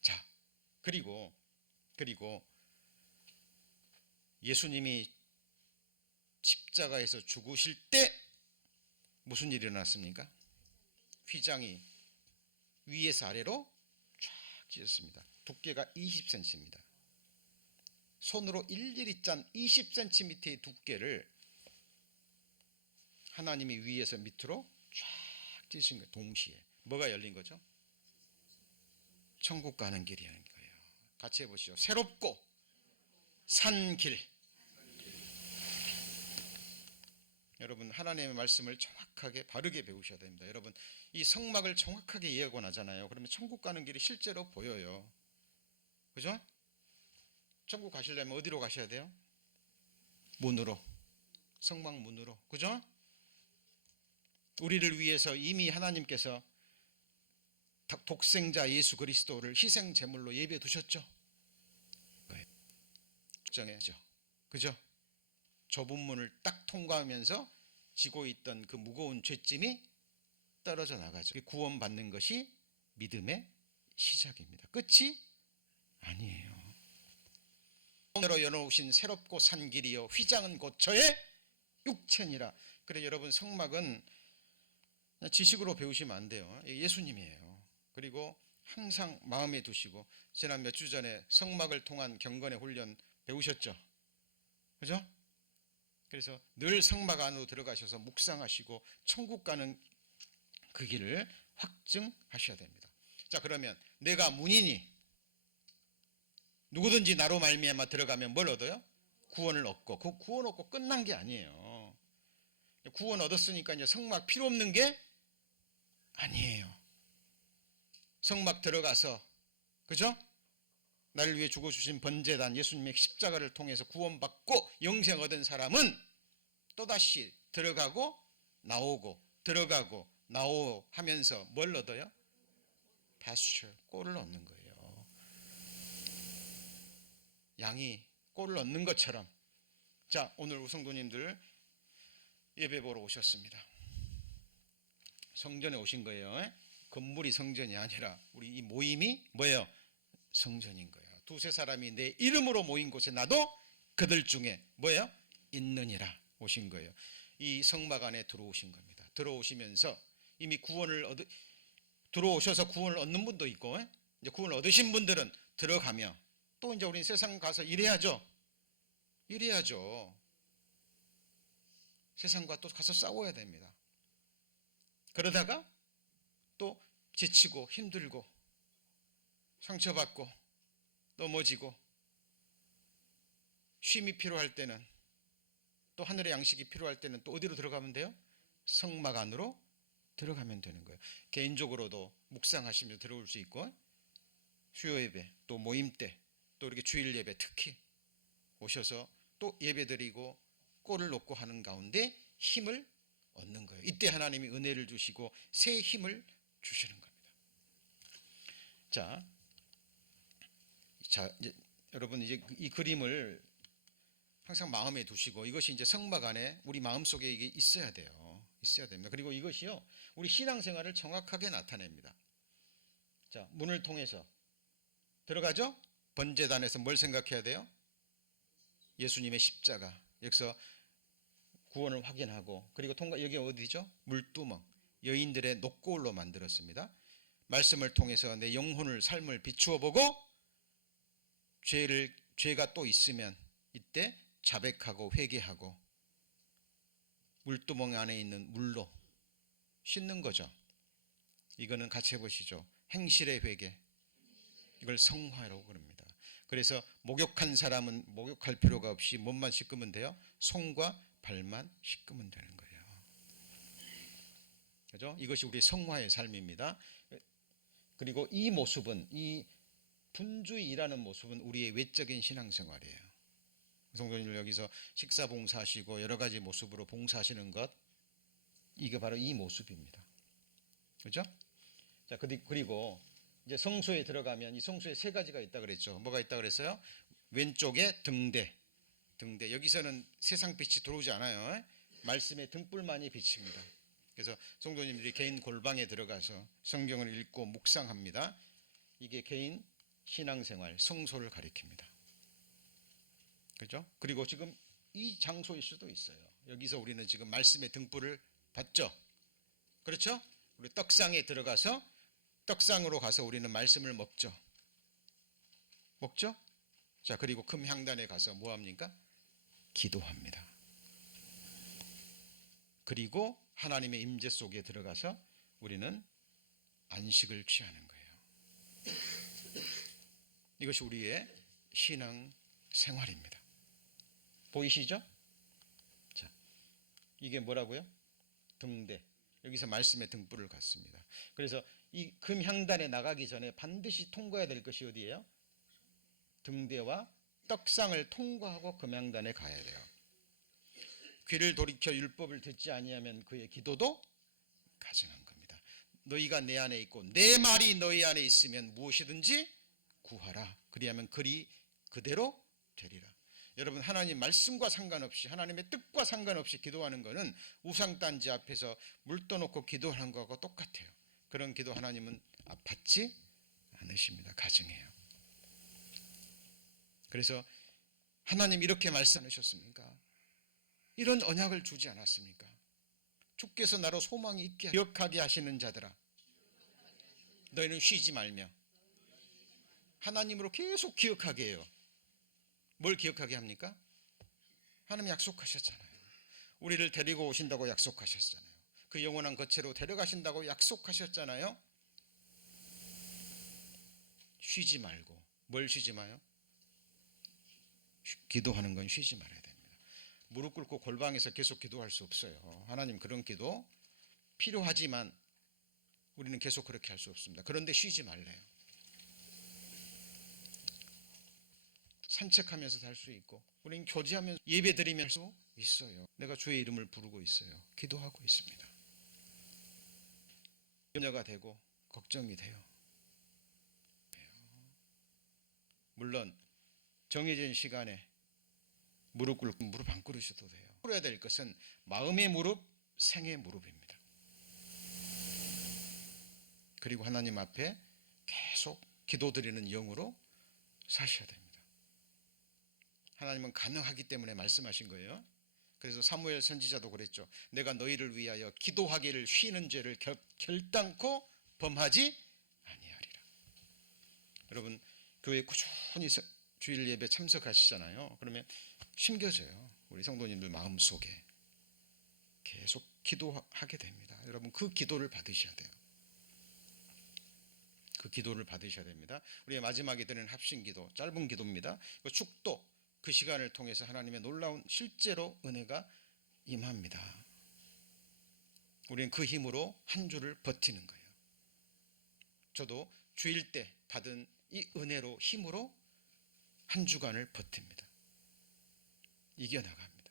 자, 그리고 예수님이 십자가에서 죽으실 때 무슨 일이 일어났습니까? 휘장이 위에서 아래로 쫙 찢었습니다. 두께가 20cm입니다. 손으로 일일이 짠 20cm의 두께를 하나님이 위에서 밑으로 쫙 찢으신 거예요. 동시에. 뭐가 열린 거죠? 천국 가는 길이 열린 거예요. 같이 해보시죠. 새롭고 산 길. 여러분 하나님의 말씀을 정확하게 바르게 배우셔야 됩니다. 여러분 이 성막을 정확하게 이해하고 나잖아요. 그러면 천국 가는 길이 실제로 보여요. 그죠? 천국 가시려면 어디로 가셔야 돼요? 문으로. 성막 문으로. 그죠? 우리를 위해서 이미 하나님께서 독생자 예수 그리스도를 희생 제물로 예비해 두셨죠. 정해죠. 그죠? 좁은 문을 딱 통과하면서 지고 있던 그 무거운 죄짐이 떨어져 나가죠. 구원받는 것이 믿음의 시작입니다. 끝이 아니에요. 오늘로 열어오신 새롭고 산 길이요 휘장은 곧 저의 육체니라. 그래 여러분 성막은 지식으로 배우시면 안 돼요. 예수님이에요. 그리고 항상 마음에 두시고, 지난 몇 주 전에 성막을 통한 경건의 훈련 배우셨죠? 그죠? 그래서 늘 성막 안으로 들어가셔서 묵상하시고 천국 가는 그 길을 확증하셔야 됩니다. 자, 그러면 내가 문이니 누구든지 나로 말미암아 들어가면 뭘 얻어요? 구원을 얻고, 그 구원 얻고 끝난 게 아니에요. 구원 얻었으니까 이제 성막 필요 없는 게 아니에요. 성막 들어가서, 그죠? 나를 위해 죽어주신 번제단 예수님의 십자가를 통해서 구원받고 영생 얻은 사람은 또다시 들어가고 나오고 들어가고 나오고 하면서 뭘 얻어요? pasture, 꼴을 얻는 거예요. 양이 꼴을 얻는 것처럼. 자, 오늘 성도님들 예배 보러 오셨습니다. 성전에 오신 거예요. 건물이 성전이 아니라 우리 이 모임이 뭐예요? 성전인 거예요. 두세 사람이 내 이름으로 모인 곳에 나도 그들 중에 뭐예요? 있느니라 오신 거예요. 이 성막 안에 들어오신 겁니다. 들어오시면서 이미 들어오셔서 구원을 얻는 분도 있고, 이제 구원을 얻으신 분들은 들어가며 또 이제 우리는 세상 가서 일해야죠. 세상과 또 가서 싸워야 됩니다. 그러다가 또 지치고 힘들고 상처받고 넘어지고 쉼이 필요할 때는, 또 하늘의 양식이 필요할 때는 또 어디로 들어가면 돼요? 성막 안으로 들어가면 되는 거예요. 개인적으로도 묵상하시면서 들어올 수 있고, 수요 예배 또 모임 때 또 이렇게 주일 예배 특히 오셔서 또 예배 드리고 꼴을 놓고 하는 가운데 힘을 얻는 거예요. 이때 하나님이 은혜를 주시고 새 힘을 주시는 겁니다. 자, 이제 여러분 이제 이 그림을 항상 마음에 두시고, 이것이 이제 성막 안에 우리 마음속에 이게 있어야 됩니다. 그리고 이것이요, 우리 신앙생활을 정확하게 나타냅니다. 자, 문을 통해서 들어가죠? 번제단에서 뭘 생각해야 돼요? 예수님의 십자가. 여기서 구원을 확인하고, 그리고 여기 어디죠? 물두멍. 여인들의 녹거울로 만들었습니다. 말씀을 통해서 내 영혼을, 삶을 비추어 보고, 죄가 또 있으면 이때 자백하고 회개하고 물두멍 안에 있는 물로 씻는 거죠. 이거는 같이 해보시죠. 행실의 회개. 이걸 성화라고 그럽니다. 그래서 목욕한 사람은 목욕할 필요가 없이 몸만 씻으면 돼요. 손과 발만 씻으면 되는 거예요. 그죠? 이것이 우리 성화의 삶입니다. 그리고 이 모습은, 이 분주의라는 모습은 우리의 외적인 신앙생활이에요. 성도님들 여기서 식사 봉사하시고 여러 가지 모습으로 봉사하시는 것, 이게 바로 이 모습입니다. 그죠? 자, 그리고 이제 성소에 들어가면 이 성소에 세 가지가 있다 그랬죠. 뭐가 있다 그랬어요? 왼쪽에 등대. 여기서는 세상 빛이 들어오지 않아요. 말씀의 등불만이 비칩니다. 그래서 성도님들이 개인 골방에 들어가서 성경을 읽고 묵상합니다. 이게 개인 신앙생활, 성소를 가리킵니다. 그렇죠? 그리고 지금 이 장소일 수도 있어요. 여기서 우리는 지금 말씀의 등불을 받죠. 그렇죠? 우리 떡상에 들어가서 떡상으로 가서 우리는 말씀을 먹죠. 자, 그리고 금향단에 가서 뭐 합니까? 기도합니다. 그리고 하나님의 임재 속에 들어가서 우리는 안식을 취하는 거예요. 이것이 우리의 신앙 생활입니다. 보이시죠? 자, 이게 뭐라고요? 등대. 여기서 말씀의 등불을 갖습니다. 그래서 이 금향단에 나가기 전에 반드시 통과해야 될 것이 어디예요? 등대와 떡상을 통과하고 금향단에 가야 돼요. 귀를 돌이켜 율법을 듣지 아니하면 그의 기도도 가증한 겁니다. 너희가 내 안에 있고 내 말이 너희 안에 있으면 무엇이든지 구하라. 그리하면 그리 그대로 되리라. 여러분, 하나님 말씀과 상관없이, 하나님의 뜻과 상관없이 기도하는 것은 우상단지 앞에서 물 떠놓고 기도하는 것과 똑같아요. 그런 기도 하나님은 받지 않으십니다. 가증해요. 그래서 하나님 이렇게 말씀하셨습니까? 이런 언약을 주지 않았습니까? 주께서 나로 소망이 있게 기억하게 하시는 자들아, 너희는 쉬지 말며. 하나님으로 계속 기억하게 해요. 뭘 기억하게 합니까? 하나님 약속하셨잖아요. 우리를 데리고 오신다고 약속하셨잖아요. 그 영원한 거처로 데려가신다고 약속하셨잖아요. 쉬지 말고. 뭘 쉬지 마요? 기도하는 건 쉬지 말아야 됩니다. 무릎 꿇고 골방에서 계속 기도할 수 없어요. 하나님, 그런 기도 필요하지만 우리는 계속 그렇게 할 수 없습니다. 그런데 쉬지 말래요. 산책하면서도 할 수 있고, 우리는 교제하면서 예배 드리면서 할 수 있어요. 내가 주의 이름을 부르고 있어요. 기도하고 있습니다. 염려가 되고 걱정이 돼요. 물론 정해진 시간에 무릎 꿇고 무릎 안 꿇으셔도 돼요. 꿇어야 될 것은 마음의 무릎, 생의 무릎입니다. 그리고 하나님 앞에 계속 기도드리는 영으로 사셔야 됩니다. 하나님은 가능하기 때문에 말씀하신 거예요. 그래서 사무엘 선지자도 그랬죠. 내가 너희를 위하여 기도하기를 쉬는 죄를 결단코 범하지 아니하리라. 여러분, 교회 꾸준히 주일 예배 참석하시잖아요. 그러면 심겨져요. 우리 성도님들 마음속에 계속 기도하게 됩니다. 여러분, 그 기도를 받으셔야 돼요. 그 기도를 받으셔야 됩니다. 우리의 마지막에 드리는 합심기도, 짧은 기도입니다. 축도, 그 시간을 통해서 하나님의 놀라운 실제로 은혜가 임합니다. 우리는 그 힘으로 한 주를 버티는 거예요. 저도 주일 때 받은 이 은혜로, 힘으로 한 주간을 버팁니다. 이겨나갑니다.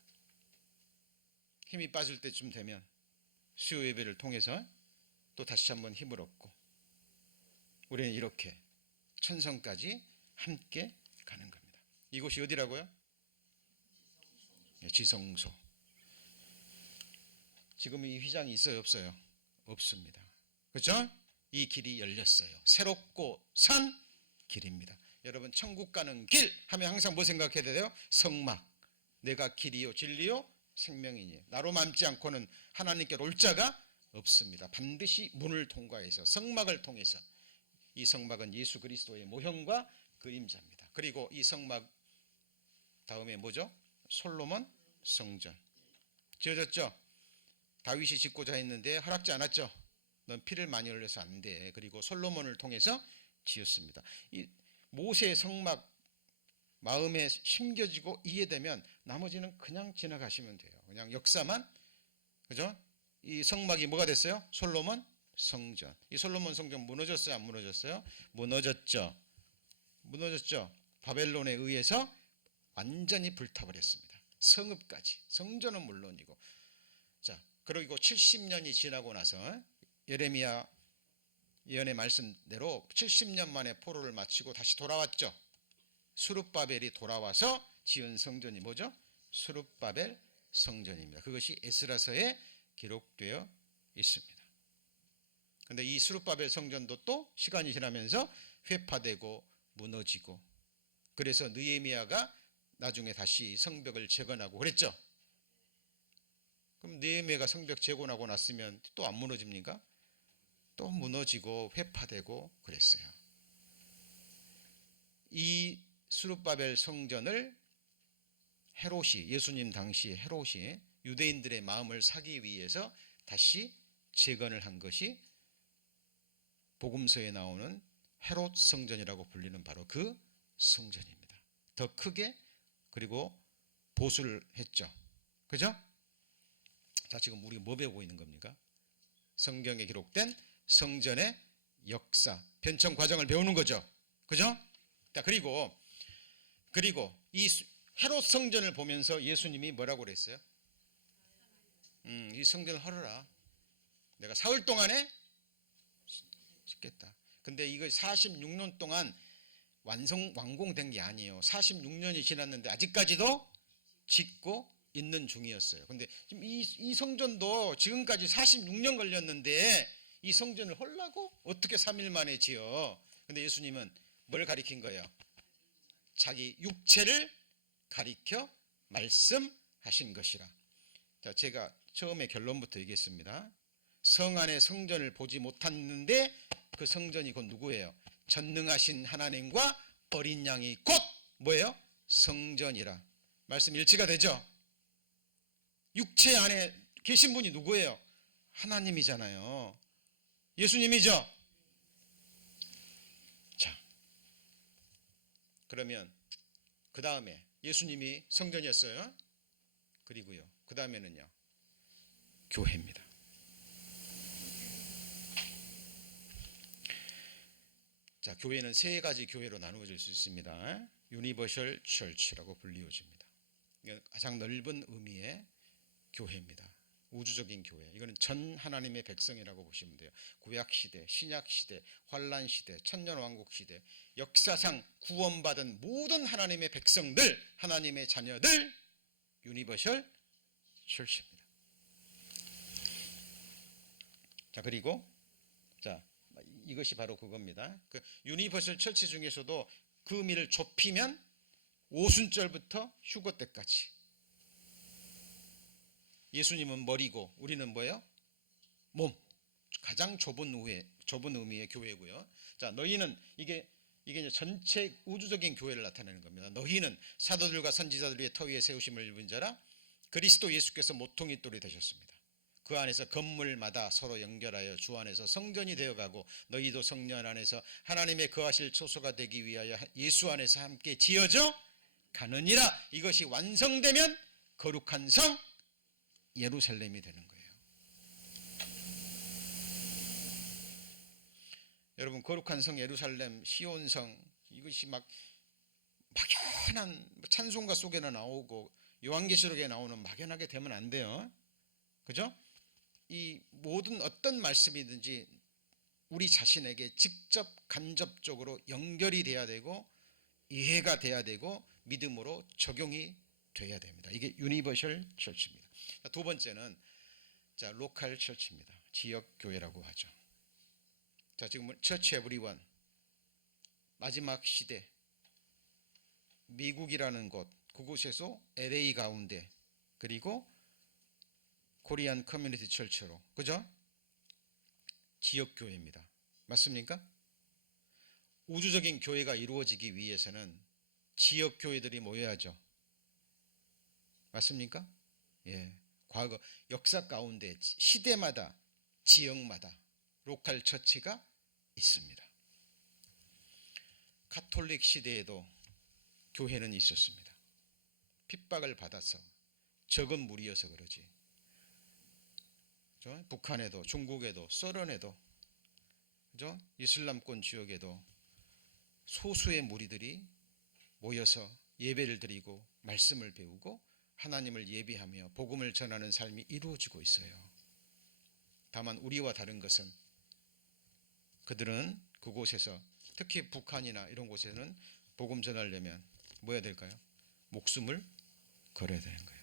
힘이 빠질 때쯤 되면 수요 예배를 통해서 또 다시 한번 힘을 얻고, 우리는 이렇게 천성까지 함께 가는 겁니다. 이곳이 어디라고요? 지성소. 지금 이 휘장이 있어요, 없어요? 없습니다. 그렇죠? 이 길이 열렸어요. 새롭고 산 길입니다. 여러분, 천국 가는 길 하면 항상 뭐 생각해야 돼요? 성막. 내가 길이요 진리요 생명이니 나로 맘지 않고는 하나님께 올 자가 없습니다. 반드시 문을 통과해서, 성막을 통해서. 이 성막은 예수 그리스도의 모형과 그림자입니다. 그리고 이 성막 다음에 뭐죠? 솔로몬 성전 지어졌죠? 다윗이 짓고자 했는데 허락지 않았죠? 넌 피를 많이 흘려서 안 돼. 그리고 솔로몬을 통해서 지었습니다. 이 모세의 성막 마음에 심겨지고 이해되면 나머지는 그냥 지나가시면 돼요. 그냥 역사만. 그죠? 이 성막이 뭐가 됐어요? 솔로몬 성전. 이 솔로몬 성전 무너졌어요, 안 무너졌어요? 무너졌죠. 무너졌죠. 바벨론에 의해서 완전히 불타버렸습니다. 성읍까지. 성전은 물론이고. 자, 그리고 70년이 지나고 나서 예레미야 예언의 말씀대로 70년 만에 포로를 마치고 다시 돌아왔죠. 스룹바벨이 돌아와서 지은 성전이 뭐죠? 스룹바벨 성전입니다. 그것이 에스라서에 기록되어 있습니다. 그런데 이 스룹바벨 성전도 또 시간이 지나면서 회파되고 무너지고, 그래서 느헤미야가 나중에 다시 성벽을 재건하고 그랬죠. 그럼 느헤미야가 성벽 재건하고 났으면 또 안 무너집니까? 또 무너지고 회파되고 그랬어요. 이 스룹바벨 성전을 헤롯이, 예수님 당시 헤롯이 유대인들의 마음을 사기 위해서 다시 재건을 한 것이 복음서에 나오는 헤롯 성전이라고 불리는 바로 그 성전입니다. 더 크게, 그리고 보수를 했죠. 그죠? 자, 지금 우리가 뭐 배우고 있는 겁니까? 성경에 기록된 성전의 역사, 변천 과정을 배우는 거죠. 그죠? 자, 그리고 이 헤롯 성전을 보면서 예수님이 뭐라고 그랬어요? 이 성전을 헐어라. 내가 사흘 동안에 짓겠다. 근데 이거 46년 동안 완공된 게 아니에요. 46년이 지났는데 아직까지도 짓고 있는 중이었어요. 근데 지금 이 성전도 지금까지 46년 걸렸는데 이 성전을 헐라고? 어떻게 3일 만에 지어? 근데 예수님은 뭘 가리킨 거예요? 자기 육체를 가리켜 말씀하신 것이라. 자, 제가 처음에 결론부터 얘기했습니다. 성 안에 성전을 보지 못했는데 그 성전이 곧 누구예요? 전능하신 하나님과 어린 양이 곧 뭐예요? 성전이라. 말씀 일치가 되죠? 육체 안에 계신 분이 누구예요? 하나님이잖아요. 예수님이죠? 자, 그러면 그 다음에 예수님이 성전이었어요. 그리고요, 그 다음에는요, 교회입니다. 자, 교회는 세 가지 교회로 나누어질 수 있습니다. 유니버셜 처치라고 불리워집니다. 가장 넓은 의미의 교회입니다. 우주적인 교회. 이거는 전 하나님의 백성이라고 보시면 돼요. 구약 시대, 신약 시대, 환란 시대, 천년 왕국 시대, 역사상 구원받은 모든 하나님의 백성들, 하나님의 자녀들, 유니버셜 처치입니다. 자, 그리고 자, 이것이 바로 그겁니다. 그 유니버셜 처치 중에서도 그 의미를 좁히면 오순절부터 휴거 때까지. 예수님은 머리고 우리는 뭐예요? 몸. 가장 좁은 의미의 교회고요. 자, 너희는 이게 이제 전체 우주적인 교회를 나타내는 겁니다. 너희는 사도들과 선지자들 위에 터 위에 세우심을 입은 자라 그리스도 예수께서 모퉁이 돌이 되셨습니다. 그 안에서 건물마다 서로 연결하여 주 안에서 성전이 되어가고 너희도 성전 안에서 하나님의 거하실 초소가 되기 위하여 예수 안에서 함께 지어져 가느니라. 이것이 완성되면 거룩한 성 예루살렘이 되는 거예요. 여러분, 거룩한 성 예루살렘, 시온성, 이것이 막 막연한 찬송가 속에나 나오고 요한계시록에 나오는 막연하게 되면 안 돼요. 그죠? 이 모든 어떤 말씀이든지 우리 자신에게 직접 간접적으로 연결이 돼야 되고 이해가 돼야 되고 믿음으로 적용이 돼야 됩니다. 이게 유니버셜 처치입니다. 두 번째는 자, 로컬 처치입니다. 지역 교회라고 하죠. 자, 지금 처치 에브리원, 마지막 시대, 미국이라는 곳, 그곳에서 LA 가운데, 그리고 코리안 커뮤니티 철처로, 그죠? 지역 교회입니다. 맞습니까? 우주적인 교회가 이루어지기 위해서는 지역 교회들이 모여야죠. 맞습니까? 예. 과거 역사 가운데 시대마다 지역마다 로컬 처치가 있습니다. 가톨릭 시대에도 교회는 있었습니다. 핍박을 받아서 적은 무리여서 그러지. 그렇죠? 북한에도, 중국에도, 소련에도, 그렇죠? 이슬람권 지역에도 소수의 무리들이 모여서 예배를 드리고 말씀을 배우고 하나님을 예배하며 복음을 전하는 삶이 이루어지고 있어요. 다만 우리와 다른 것은 그들은 그곳에서, 특히 북한이나 이런 곳에는 복음 전하려면 뭐 해야 될까요? 목숨을 걸어야 되는 거예요.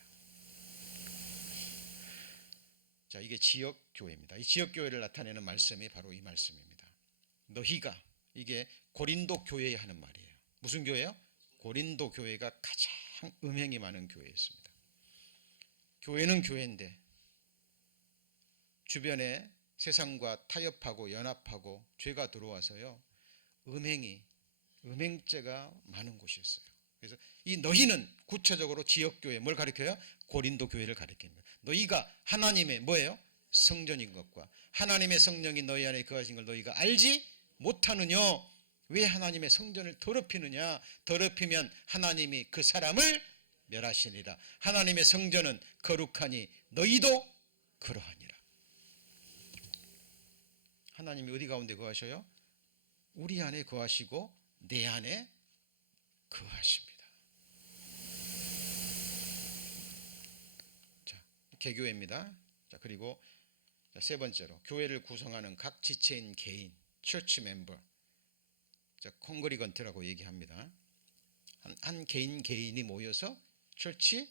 자, 이게 지역 교회입니다. 이 지역 교회를 나타내는 말씀이 바로 이 말씀입니다. 너희가, 이게 고린도 교회에 하는 말이에요. 무슨 교회요? 고린도 교회가 가장 음행이 많은 교회였습니다. 교회는 교회인데 주변에 세상과 타협하고 연합하고 죄가 들어와서요, 음행죄가 많은 곳이었어요. 그래서 이 너희는 구체적으로 지역교회, 뭘 가리켜요? 고린도 교회를 가리킵니다. 너희가 하나님의 뭐예요? 성전인 것과 하나님의 성령이 너희 안에 거하신 걸 너희가 알지 못하느냐? 왜 하나님의 성전을 더럽히느냐? 더럽히면 하나님이 그 사람을 멸하시니라. 하나님의 성전은 거룩하니 너희도 그러하니라. 하나님이 어디 가운데 거하셔요? 우리 안에 거하시고 내 안에 거하십니다. 자, 개교회입니다. 자, 그리고 세 번째로 교회를 구성하는 각 지체인 개인, church member. 자, 콩그리건트라고 얘기합니다. 한 개인이 모여서 church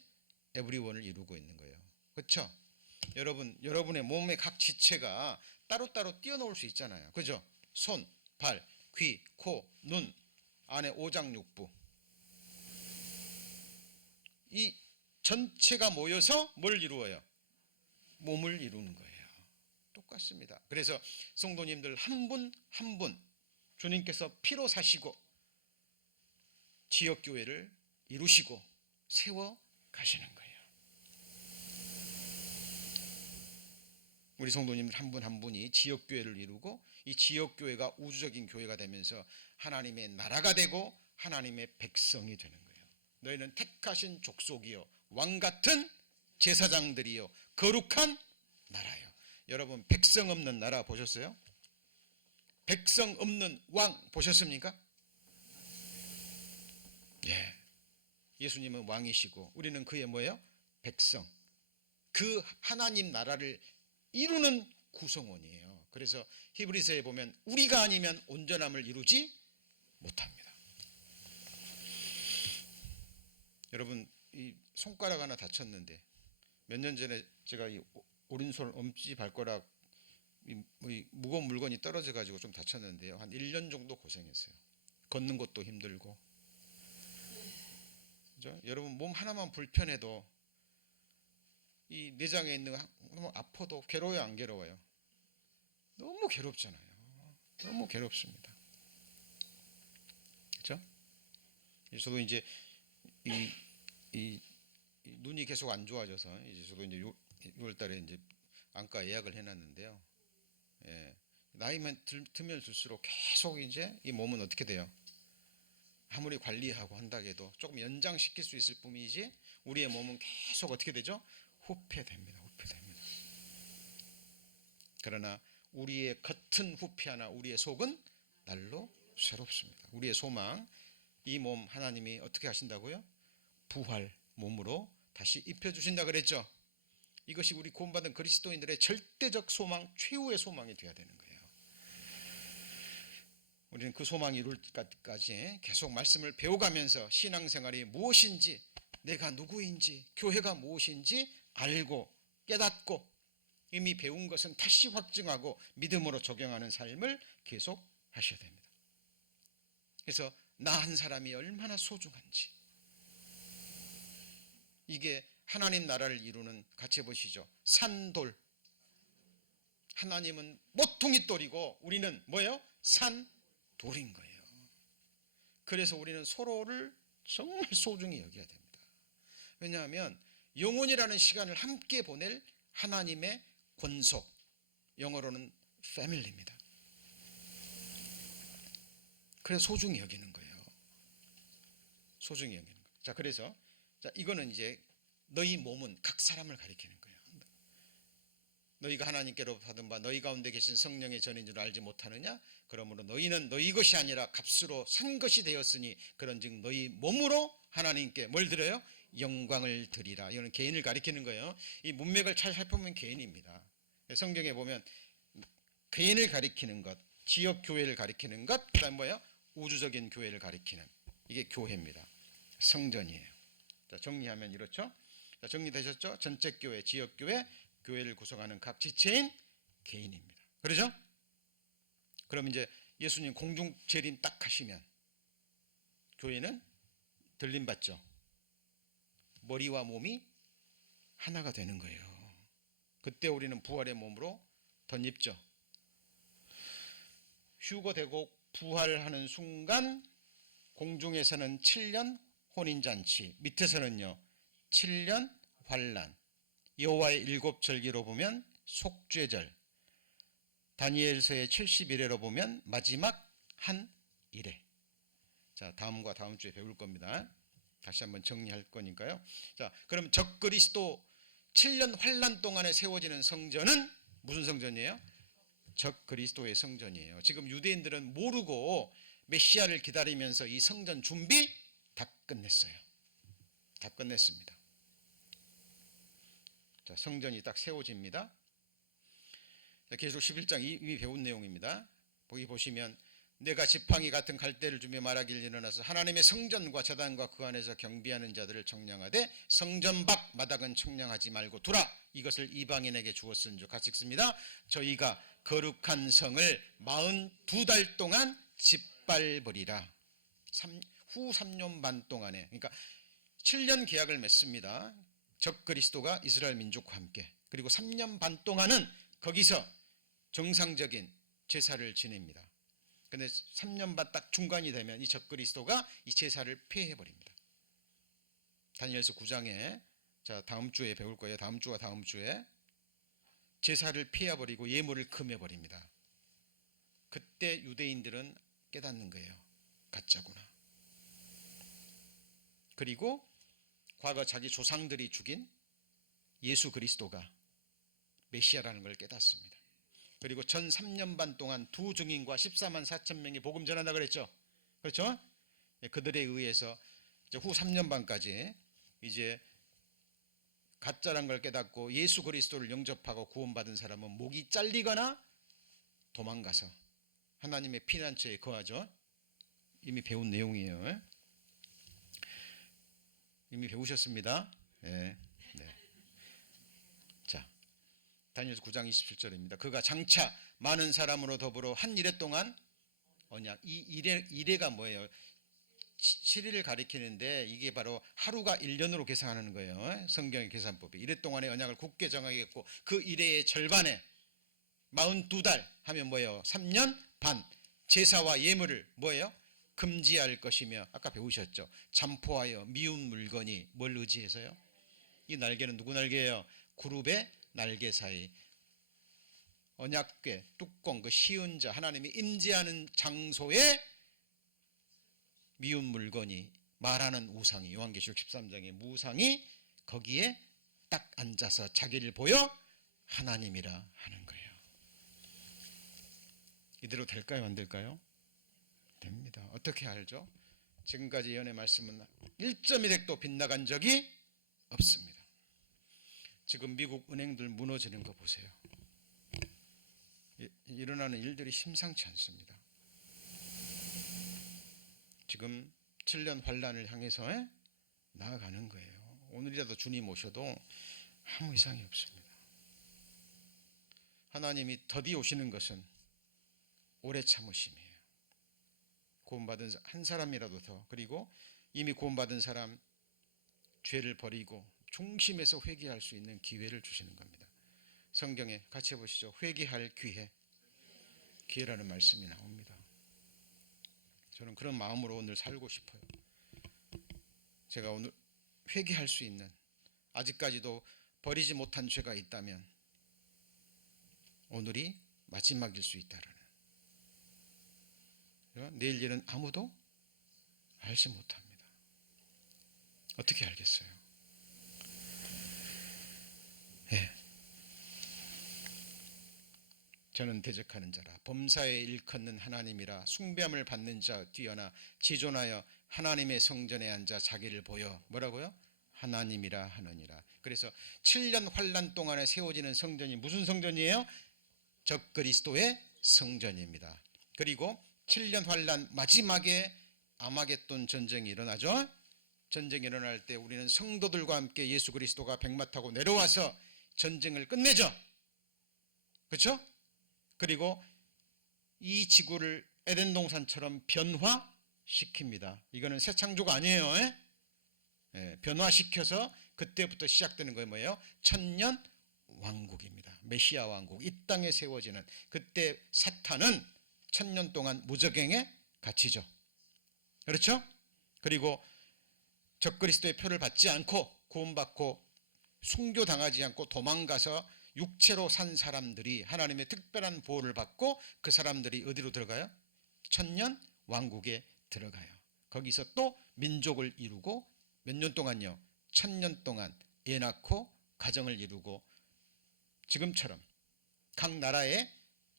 everyone을 이루고 있는 거예요. 그렇죠? 여러분의 몸의 각 지체가 따로따로 뛰어놓을 수 있잖아요. 그죠? 손, 발, 귀, 코, 눈, 안에 오장육부. 이 전체가 모여서 뭘 이루어요? 몸을 이루는 거예요. 똑같습니다. 그래서 성도님들 한 분 한 분 주님께서 피로 사시고 지역교회를 이루시고 세워 가시는 거예요. 우리 성도님들 한 분 한 분이 지역교회를 이루고 이 지역교회가 우주적인 교회가 되면서 하나님의 나라가 되고 하나님의 백성이 되는 거예요. 너희는 택하신 족속이요 왕같은 제사장들이요 거룩한 나라요. 여러분 백성 없는 나라 보셨어요? 백성 없는 왕 보셨습니까? 예. 예수님은 왕이시고 우리는 그의 뭐예요? 백성. 그 하나님 나라를 이루는 구성원이에요. 그래서 히브리서에 보면 우리가 아니면 온전함을 이루지 못합니다. 여러분 이 손가락 하나 다쳤는데 몇 년 전에 제가 이 오른손 엄지 발가락 이 무거운 물건이 떨어져 가지고 좀 다쳤는데요. 한 1년 정도 고생했어요. 걷는 것도 힘들고. 그죠? 여러분 몸 하나만 불편해도 이 내장에 있는 너무 아파도 괴로워요, 안 괴로워요? 너무 괴롭잖아요. 너무 괴롭습니다. 그렇죠? 저도 이제 이 눈이 계속 안 좋아져서 이제 저도 이제 6월달에 이제 안과 예약을 해놨는데요. 예, 나이만 들면 들수록 계속 이제 이 몸은 어떻게 돼요? 아무리 관리하고 한다 해도 조금 연장시킬 수 있을 뿐이지 우리의 몸은 계속 어떻게 되죠? 후퇴됩니다. 후퇴됩니다. 그러나 우리의 겉은 후퇴하나 우리의 속은 날로 새롭습니다. 우리의 소망, 이 몸 하나님이 어떻게 하신다고요? 부활 몸으로 다시 입혀주신다 그랬죠. 이것이 우리 구원받은 그리스도인들의 절대적 소망, 최후의 소망이 되어야 되는 거예요. 우리는 그 소망이 이룰 때까지 계속 말씀을 배워가면서 신앙생활이 무엇인지, 내가 누구인지, 교회가 무엇인지 알고 깨닫고 이미 배운 것은 다시 확증하고 믿음으로 적용하는 삶을 계속 하셔야 됩니다. 그래서 나 한 사람이 얼마나 소중한지, 이게 하나님 나라를 이루는, 같이 보시죠. 산돌. 하나님은 모퉁이 돌이고 우리는 뭐예요? 산돌인 거예요. 그래서 우리는 서로를 정말 소중히 여겨야 됩니다. 왜냐하면 영혼이라는 시간을 함께 보낼 하나님의 권속, 영어로는 패밀리입니다. 그래서 소중히 여기는 거예요. 소중히 여기는 거예요. 자, 그래서 이거는 이제 너희 몸은 각 사람을 가리키는 거예요. 너희가 하나님께로 받은 바 너희 가운데 계신 성령의 전인 줄 알지 못하느냐? 그러므로 너희는 너희 것이 아니라 값으로 산 것이 되었으니 그런즉 너희 몸으로 하나님께 뭘 드려요? 영광을 드리라. 이거는 개인을 가리키는 거예요. 이 문맥을 잘 살펴보면 개인입니다. 성경에 보면 개인을 가리키는 것, 지역 교회를 가리키는 것, 그다음 뭐예요? 우주적인 교회를 가리키는, 이게 교회입니다. 성전이에요. 자, 정리하면 이렇죠. 자, 정리되셨죠? 전체 교회, 지역 교회, 교회를 구성하는 각 지체인 개인입니다. 그러죠? 그럼 이제 예수님 공중 재림 딱 하시면 교회는 들림 받죠. 머리와 몸이 하나가 되는 거예요. 그때 우리는 부활의 몸으로 덧입죠. 휴거되고 부활하는 순간 공중에서는 7년 혼인잔치, 밑에서는요 7년 환란, 여호와의 7절기로 보면 속죄절, 다니엘서의 70일에로 보면 마지막 한 일회. 자, 다음과 다음 주에 배울 겁니다. 다시 한번 정리할 거니까요. 자, 그럼 적그리스도 7년 환란 동안에 세워지는 성전은 무슨 성전이에요? 적그리스도의 성전이에요. 지금 유대인들은 모르고 메시아를 기다리면서 이 성전 준비 다 끝냈어요. 다 끝냈습니다. 자, 성전이 딱 세워집니다. 자, 계속 11장 이미 배운 내용입니다. 거기 보시면 내가 지팡이 같은 갈대를 주며 말하길 일어나서 하나님의 성전과 제단과 그 안에서 경비하는 자들을 청량하되 성전 밖 마당은 청량하지 말고 두라. 이것을 이방인에게 주었은 줄. 같이 읽습니다. 저희가 거룩한 성을 42달 동안 짓밟으리라. 후 3년 반 동안에, 그러니까 7년 계약을 맺습니다. 적그리스도가 이스라엘 민족과 함께. 그리고 3년 반 동안은 거기서 정상적인 제사를 지냅니다. 근데 3년 반 딱 중간이 되면 이 적그리스도가 이 제사를 폐해 버립니다. 다니엘서 9장에 자 다음 주에 배울 거예요. 다음 주와 다음 주에 제사를 폐해 버리고 예물을 금해 버립니다. 그때 유대인들은 깨닫는 거예요. 가짜구나. 그리고 과거 자기 조상들이 죽인 예수 그리스도가 메시아라는 걸 깨닫습니다. 그리고 전 3년 반 동안 두 증인과 14만 4천 명이 복음 전한다 그랬죠. 그렇죠? 그들에 의해서 이제 후 3년 반까지 이제 가짜란 걸 깨닫고 예수 그리스도를 영접하고 구원받은 사람은 목이 잘리거나 도망가서 하나님의 피난처에 거하죠. 이미 배운 내용이에요. 이미 배우셨습니다. 네. 네. 자, 다니엘서 9장 27절입니다. 그가 장차 많은 사람으로 더불어 한 이레 동안 언약. 이 이레가 뭐예요? 7일을 가리키는데 이게 바로 하루가 1년으로 계산하는 거예요. 성경의 계산법이. 이레 동안의 언약을 굳게 정하겠고 그 이레의 절반에 42달 하면 뭐예요? 3년 반 제사와 예물을 뭐예요? 금지할 것이며 아까 배우셨죠? 잠포하여 미운 물건이 뭘 의지해서요? 이 날개는 누구 날개예요? 그룹의 날개 사이 언약궤 뚜껑 그 시은 자 하나님이 임재하는 장소에 미운 물건이 말하는 우상이 요한계시록 13장의 무상이 거기에 딱 앉아서 자기를 보여 하나님이라 하는 거예요. 이대로 될까요? 안 될까요? 됩니다. 어떻게 알죠? 지금까지 예언의 말씀은 1.1핵도 빗나간 적이 없습니다. 지금 미국 은행들 무너지는 거 보세요. 일어나는 일들이 심상치 않습니다. 지금 7년 환란을 향해서 나아가는 거예요. 오늘이라도 주님 오셔도 아무 이상이 없습니다. 하나님이 더디 오시는 것은 오래 참으심이에요. 구원받은 한 사람이라도 더 그리고 이미 구원받은 사람 죄를 버리고 중심에서 회개할 수 있는 기회를 주시는 겁니다. 성경에 같이 해보시죠. 회개할 기회. 기회라는 말씀이 나옵니다. 저는 그런 마음으로 오늘 살고 싶어요. 제가 오늘 회개할 수 있는 아직까지도 버리지 못한 죄가 있다면 오늘이 마지막일 수 있다라는 내일 일은 아무도 알지 못합니다. 어떻게 알겠어요? 네. 저는 대적하는 자라 범사에 일컫는 하나님이라 숭배함을 받는 자 뛰어나 지존하여 하나님의 성전에 앉아 자기를 보여 뭐라고요? 하나님이라 하느니라. 그래서 7년 환란 동안에 세워지는 성전이 무슨 성전이에요? 적그리스도의 성전입니다. 그리고 7년 환란 마지막에 아마겟돈 전쟁이 일어나죠. 전쟁이 일어날 때 우리는 성도들과 함께 예수 그리스도가 백마 타고 내려와서 전쟁을 끝내죠. 그렇죠? 그리고 이 지구를 에덴 동산처럼 변화시킵니다. 이거는 새 창조가 아니에요. 변화시켜서 그때부터 시작되는 거예요. 뭐예요? 천년 왕국입니다. 메시아 왕국. 이 땅에 세워지는 그때 사탄은 천년 동안 무적행에 갇히죠. 그렇죠? 그리고 적그리스도의 표를 받지 않고 구원받고 순교당하지 않고 도망가서 육체로 산 사람들이 하나님의 특별한 보호를 받고 그 사람들이 어디로 들어가요? 천년 왕국에 들어가요. 거기서 또 민족을 이루고 몇 년 동안요? 1000년 동안 애 낳고 가정을 이루고 지금처럼 각 나라에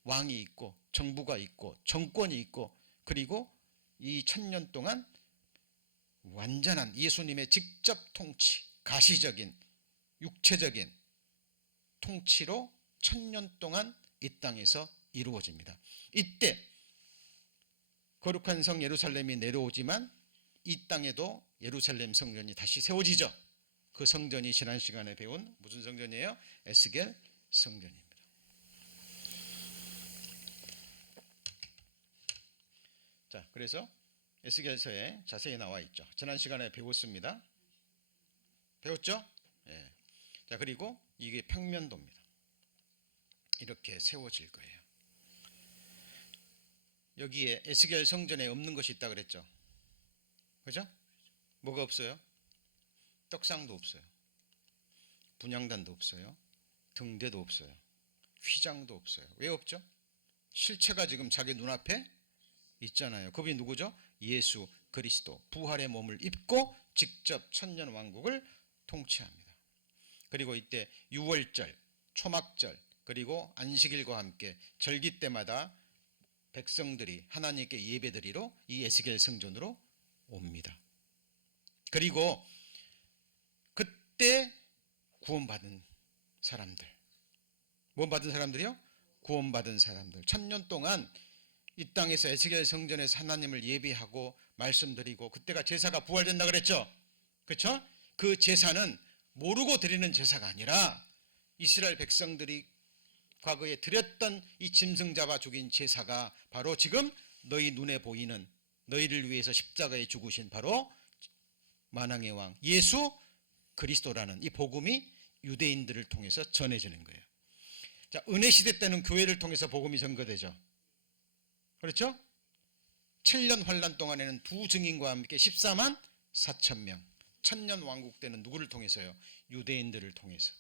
왕이 있고 정부가 있고 정권이 있고 그리고 이 1000년 동안 완전한 예수님의 직접 통치, 가시적인 육체적인 통치로 1000년 동안 이 땅에서 이루어집니다. 이때 거룩한 성 예루살렘이 내려오지만 이 땅에도 예루살렘 성전이 다시 세워지죠. 그 성전이 지난 시간에 배운 무슨 성전이에요? 에스겔 성전입니다. 자, 그래서 에스겔서에 자세히 나와 있죠. 지난 시간에 배웠습니다. 배웠죠? 예. 자, 그리고 이게 평면도입니다. 이렇게 세워질 거예요. 여기에 에스겔 성전에 없는 것이 있다 그랬죠. 그죠? 뭐가 없어요? 떡상도 없어요. 분향단도 없어요. 등대도 없어요. 휘장도 없어요. 왜 없죠? 실체가 지금 자기 눈앞에 있잖아요. 그분이 누구죠? 예수 그리스도, 부활의 몸을 입고 직접 천년왕국을 통치합니다. 그리고 이때 유월절, 초막절, 그리고 안식일과 함께 절기 때마다 백성들이 하나님께 예배드리러 이 에스겔 성전으로 옵니다. 그리고 그때 구원받은 사람들, 구원받은 사람들이요? 구원받은 사람들, 1000년 동안 이 땅에서 에스겔 성전에서 하나님을 예배하고 말씀드리고, 그때가 제사가 부활된다 그랬죠. 그렇죠? 그 제사는 모르고 드리는 제사가 아니라 이스라엘 백성들이 과거에 드렸던 이 짐승 잡아 죽인 제사가 바로 지금 너희 눈에 보이는, 너희를 위해서 십자가에 죽으신 바로 만왕의 왕 예수 그리스도라는 이 복음이 유대인들을 통해서 전해지는 거예요. 자, 은혜 시대 때는 교회를 통해서 복음이 전거되죠. 그렇죠? 7년 환란 동안에는 두 증인과 함께 14만 4천 명. 천년 왕국 때는 누구를 통해서요? 유대인들을 통해서.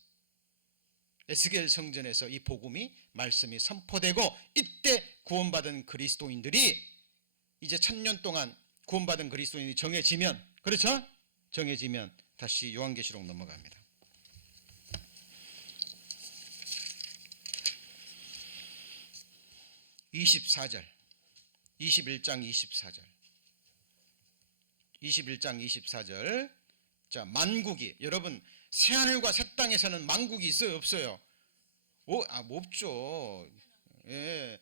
에스겔 성전에서 이 복음이, 말씀이 선포되고, 이때 구원받은 그리스도인들이 이제 1000년 동안 구원받은 그리스도인이 정해지면, 그렇죠? 정해지면 다시 요한계시록 넘어갑니다. 24절, 21장 24절, 21장 24절. 자, 만국이, 여러분 새하늘과 새 땅에서는 만국이 있어요, 없어요? 없죠. 예.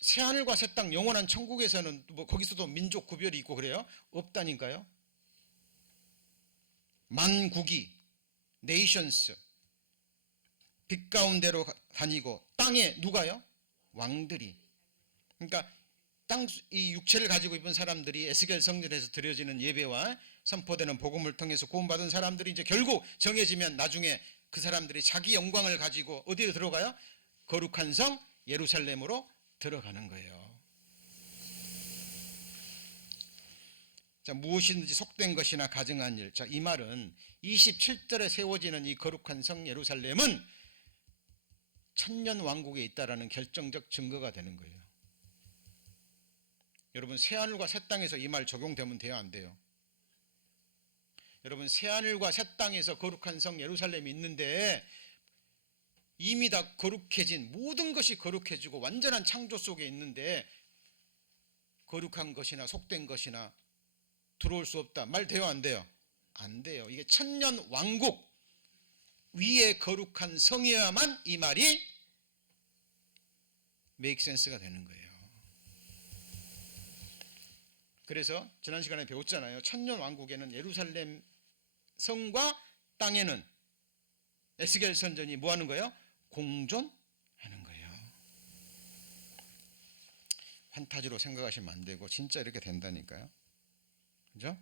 새하늘과 새 땅, 영원한 천국에서는 뭐 거기서도 민족 구별이 있고 그래요? 없다니까요. 만국이, 네이션스, 빛 가운데로 다니고, 땅에 누가요? 왕들이. 그러니까 이 육체를 가지고 있는 사람들이 에스겔 성전에서 드려지는 예배와 선포되는 복음을 통해서 구원받은 사람들이 이제 결국 정해지면 나중에 그 사람들이 자기 영광을 가지고 어디로 들어가요? 거룩한 성 예루살렘으로 들어가는 거예요. 자, 무엇이든지 속된 것이나 가증한 일. 자, 이 말은 27절에 세워지는 이 거룩한 성 예루살렘은 천년 왕국에 있다라는 결정적 증거가 되는 거예요. 여러분, 새하늘과 새 땅에서 이 말 적용되면 돼요, 안 돼요? 여러분, 새하늘과 새 땅에서 거룩한 성 예루살렘이 있는데, 이미 다 거룩해진, 모든 것이 거룩해지고 완전한 창조 속에 있는데 거룩한 것이나 속된 것이나 들어올 수 없다. 말 돼요, 안 돼요? 안 돼요. 이게 천년 왕국 위에 거룩한 성이어야만 이 말이 make sense가 되는 거예요. 그래서 지난 시간에 배웠잖아요. 천년 왕국에는 예루살렘 성과 땅에는 에스겔 선전이 뭐 하는 거예요? 공존하는 거예요. 판타지로 생각하시면 안 되고 진짜 이렇게 된다니까요. 그죠?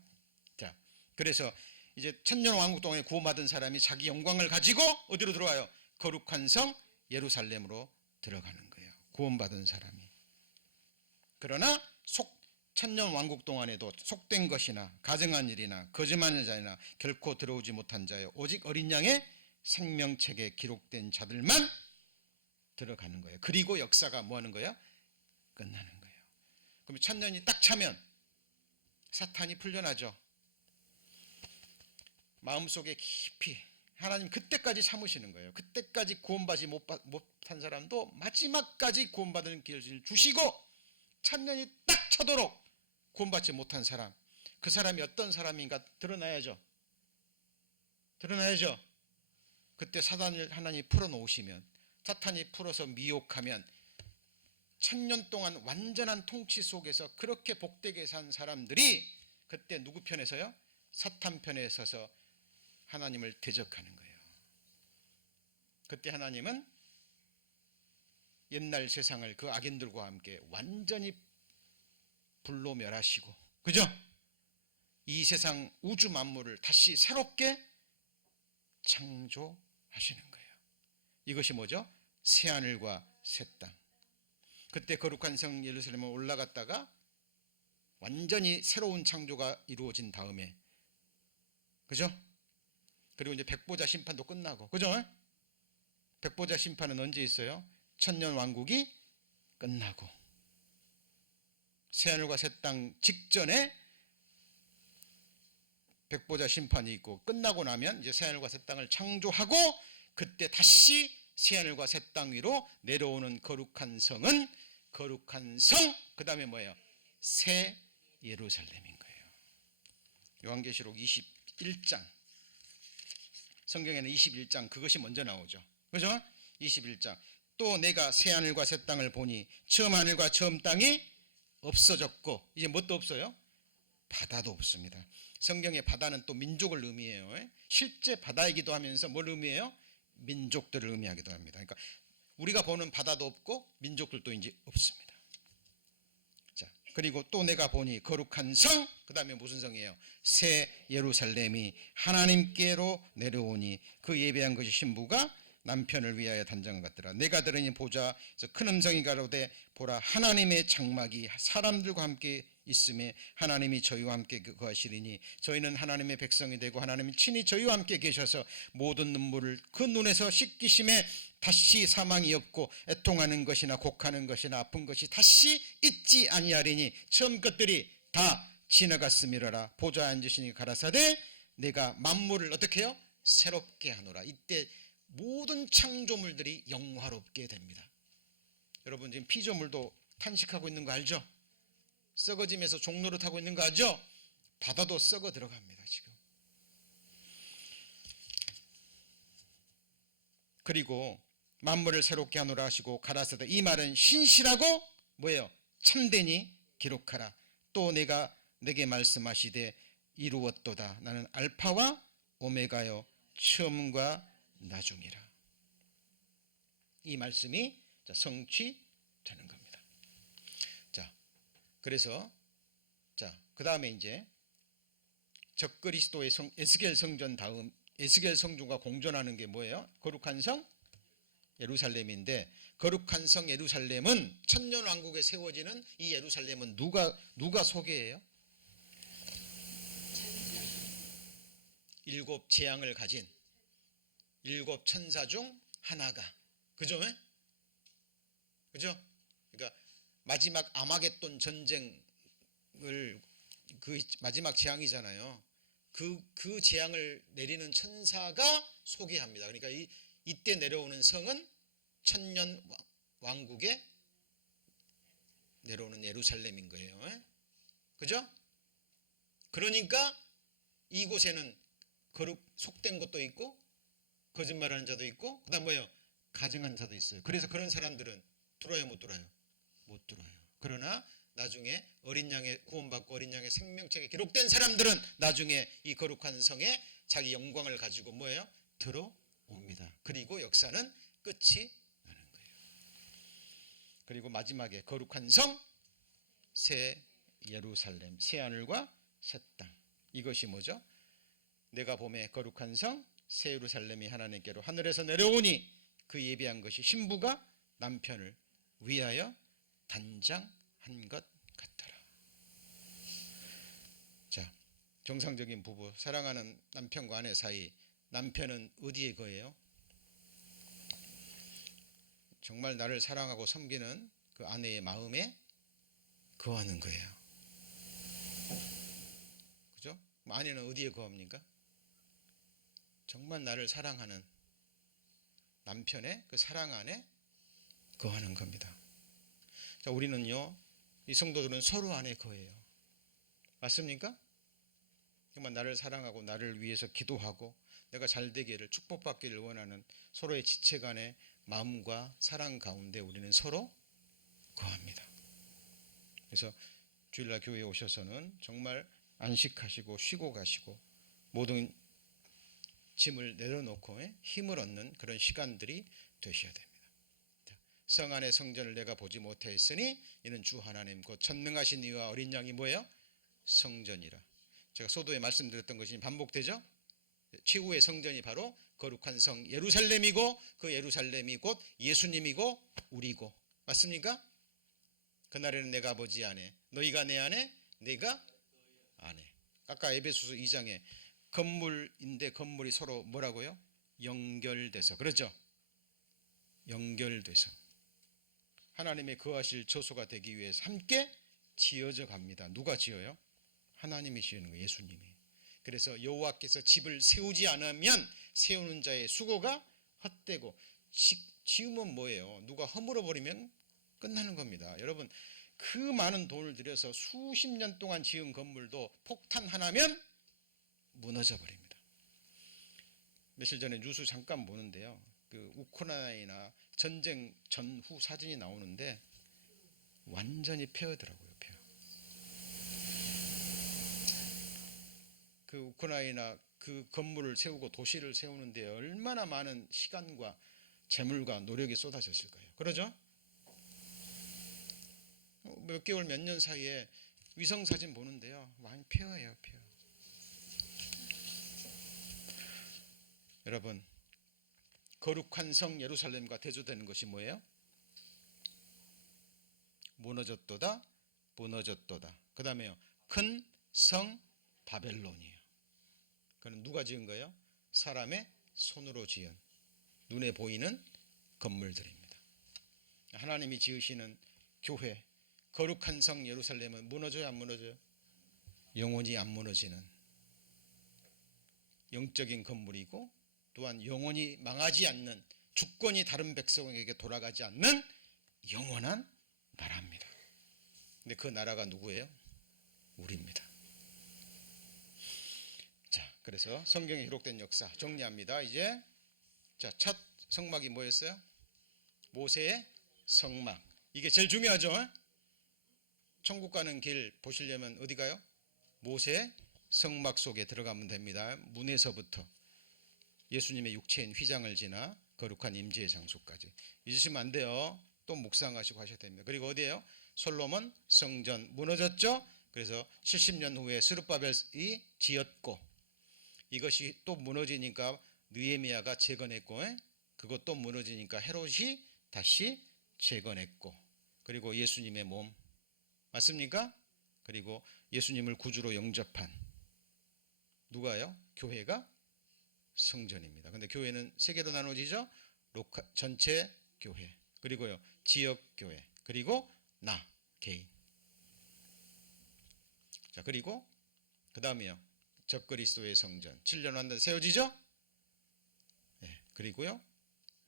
자, 그래서 이제 천년 왕국 동안에 구원받은 사람이 자기 영광을 가지고 어디로 들어와요? 거룩한 성 예루살렘으로 들어가는 거예요. 구원받은 사람이. 그러나 천년 왕국 동안에도 속된 것이나 가증한 일이나 거짓말하는 자나 결코 들어오지 못한 자요, 오직 어린 양의 생명책에 기록된 자들만 들어가는 거예요. 그리고 역사가 뭐 하는 거예요? 끝나는 거예요. 그럼 천년이 딱 차면 사탄이 풀려나죠. 마음속에 깊이 하나님 그때까지 참으시는 거예요. 그때까지 구원받지 못한 사람도 마지막까지 구원받는 기회를 주시고, 천년이 딱 차도록 구원받지 못한 사람, 그 사람이 어떤 사람인가 드러나야죠. 드러나야죠. 그때 사단을 하나님이 풀어놓으시면, 사탄이 풀어서 미혹하면, 천년 동안 완전한 통치 속에서 그렇게 복되게 산 사람들이 그때 누구 편에 서요? 사탄 편에 서서 하나님을 대적하는 거예요. 그때 하나님은 옛날 세상을 그 악인들과 함께 완전히 불로 멸하시고, 그죠? 이 세상 우주 만물을 다시 새롭게 창조하시는 하시는 거예요. 이것이 뭐죠? 새하늘과 새 땅. 그때 거룩한 성 예루살렘에 올라갔다가 완전히 새로운 창조가 이루어진 다음에, 그죠? 그리고 이제 백보자 심판도 끝나고, 그죠? 백보자 심판은 언제 있어요? 천년 왕국이 끝나고 새하늘과 새 땅 직전에 백보자 심판이 있고, 끝나고 나면 이제 새하늘과 새 땅을 창조하고, 그때 다시 새하늘과 새 땅 위로 내려오는 거룩한 성은 거룩한 성, 그 다음에 뭐예요? 새 예루살렘인 거예요. 요한계시록 21장, 성경에는 21장 그것이 먼저 나오죠. 그죠? 21장. 또 내가 새하늘과 새 땅을 보니 처음 하늘과 처음 땅이 없어졌고, 이제 뭣도 없어요? 바다도 없습니다. 성경의 바다는 또 민족을 의미해요. 실제 바다이기도 하면서 뭘 의미해요? 민족들을 의미하기도 합니다. 그러니까 우리가 보는 바다도 없고 민족들도 이제 없습니다. 자, 그리고 또 내가 보니 거룩한 성, 그 다음에 무슨 성이에요? 새 예루살렘이 하나님께로 내려오니 그 예배한 것이 신부가 남편을 위하여 단장을 받더라. 내가 들으니 보자, 큰 음성이 가로되 보라, 하나님의 장막이 사람들과 함께 있음에 하나님이 저희와 함께 거하시리니 저희는 하나님의 백성이 되고 하나님이 친히 저희와 함께 계셔서 모든 눈물을 그 눈에서 씻기심에 다시 사망이 없고 애통하는 것이나 곡하는 것이나 아픈 것이 다시 있지 아니하리니 처음 것들이 다 지나갔음이라라. 보좌에 앉으시니 가라사대 내가 만물을 어떻게 해요? 새롭게 하노라. 이때 모든 창조물들이 영화롭게 됩니다. 여러분 지금 피조물도 탄식하고 있는 거 알죠? 썩어지면서 종로를 타고 있는 거 알죠? 바다도 썩어 들어갑니다 지금. 그리고 만물을 새롭게 하노라 하시고 가라사대, 이 말은 신실하고 뭐예요? 참되니 기록하라. 또 내가 내게 말씀하시되 이루었도다. 나는 알파와 오메가요 처음과 나중이라. 이 말씀이 성취되는 겁니다. 자, 그래서 그 다음에 이제 적그리스도의 에스겔 성전 다음 에스겔 성전과 공존하는 게 뭐예요? 거룩한 성 예루살렘인데, 거룩한 성 예루살렘은 천년 왕국에 세워지는 이 예루살렘은 누가 소개해요? 7 재앙을 가진 7 천사 중 하나가, 그죠? 그죠? 그러니까 마지막 아마겟돈 전쟁을 그 마지막 재앙이잖아요. 그 재앙을 내리는 천사가 소개합니다. 그러니까 이때 내려오는 성은 천년 왕국에 내려오는 예루살렘인 거예요. 그죠? 그러니까 이곳에는 거룩 속된 것도 있고 거짓말하는 자도 있고, 그 다음 뭐예요? 가증한 자도 있어요. 그래서 그런 사람들은 들어요, 못 들어요? 못 들어요. 그러나 나중에 어린 양의 구원받고 어린 양의 생명책에 기록된 사람들은 나중에 이 거룩한 성에 자기 영광을 가지고 뭐예요? 들어옵니다. 그리고 역사는 끝이 나는 거예요. 그리고 마지막에 거룩한 성, 새 예루살렘, 새 하늘과 새 땅. 이것이 뭐죠? 내가 봄에 거룩한 성, 새 예루살렘이 하나님께로 하늘에서 내려오니 그 예비한 것이 신부가 남편을 위하여 단장한 것 같더라. 자, 정상적인 부부, 사랑하는 남편과 아내 사이, 남편은 어디에 거해요? 정말 나를 사랑하고 섬기는 그 아내의 마음에 거하는 거예요. 그죠? 아내는 어디에 거합니까? 정말 나를 사랑하는 남편의 그 사랑 안에 거하는 겁니다. 자, 우리는요, 이 성도들은 서로 안에 거해요. 맞습니까? 정말 나를 사랑하고 나를 위해서 기도하고 내가 잘 되기를, 축복받기를 원하는 서로의 지체 간의 마음과 사랑 가운데 우리는 서로 거합니다. 그래서 주일날 교회에 오셔서는 정말 안식하시고 쉬고 가시고 모든 짐을 내려놓고 힘을 얻는 그런 시간들이 되셔야 됩니다. 성 안의 성전을 내가 보지 못하였으니 이는 주 하나님 곧 전능하신 이와 어린 양이 뭐예요? 성전이라. 제가 소도에 말씀드렸던 것이 반복되죠? 최후의 성전이 바로 거룩한 성 예루살렘이고 그 예루살렘이 곧 예수님이고 우리고 맞습니까? 그날에는 내가 아버지 안에 너희가 내 안에 내가 안에 아까 에베소서 2장에 건물인데 건물이 서로 뭐라고요? 연결돼서 그렇죠? 연결돼서 하나님의 거하실 처소가 되기 위해서 함께 지어져 갑니다. 누가 지어요? 하나님이 지으는 거예요. 예수님이. 그래서 여호와께서 집을 세우지 않으면 세우는 자의 수고가 헛되고 지으면 뭐예요? 누가 허물어 버리면 끝나는 겁니다. 여러분 그 많은 돈을 들여서 수십 년 동안 지은 건물도 폭탄 하나면 무너져 버립니다. 며칠 전에 뉴스 잠깐 보는데요. 그 우크라이나 전쟁 전후 사진이 나오는데 완전히 폐허더라고요. 폐허. 그 우크라이나 그 건물을 세우고 도시를 세우는데 얼마나 많은 시간과 재물과 노력이 쏟아졌을 거예요. 그러죠? 몇 개월 몇 년 사이에 위성 사진 보는데요. 많이 폐허해요. 폐허. 여러분 거룩한 성 예루살렘과 대조되는 것이 뭐예요? 무너졌도다 무너졌도다. 그 다음에요 큰 성 바벨론이에요. 그는 누가 지은 거예요? 사람의 손으로 지은 눈에 보이는 건물들입니다. 하나님이 지으시는 교회 거룩한 성 예루살렘은 무너져요 안 무너져요? 영원히 안 무너지는 영적인 건물이고 또한 영원히 망하지 않는 주권이 다른 백성에게 돌아가지 않는 영원한 나라입니다. 근데 그 나라가 누구예요? 우리입니다. 자, 그래서 성경에 기록된 역사 정리합니다. 이제 자, 첫 성막이 뭐였어요? 모세의 성막. 이게 제일 중요하죠. 천국 가는 길 보시려면 어디 가요? 모세의 성막 속에 들어가면 됩니다. 문에서부터 예수님의 육체인 휘장을 지나 거룩한 임재의 장소까지 잊으시면 안 돼요. 또 묵상하시고 하셔야 됩니다. 그리고 어디예요? 솔로몬 성전 무너졌죠? 그래서 70년 후에 스룹바벨이 지었고 이것이 또 무너지니까 느헤미야가 재건했고 그것도 무너지니까 헤롯이 다시 재건했고 그리고 예수님의 몸 맞습니까? 그리고 예수님을 구주로 영접한 누가요? 교회가 성전입니다. 근데 교회는 세 개로 나눠지죠. 전체 교회 그리고요 지역 교회 그리고 나 개인. 자 그리고 그 다음에요 적그리스도의 성전 7년 완전 세워지죠. 네, 그리고요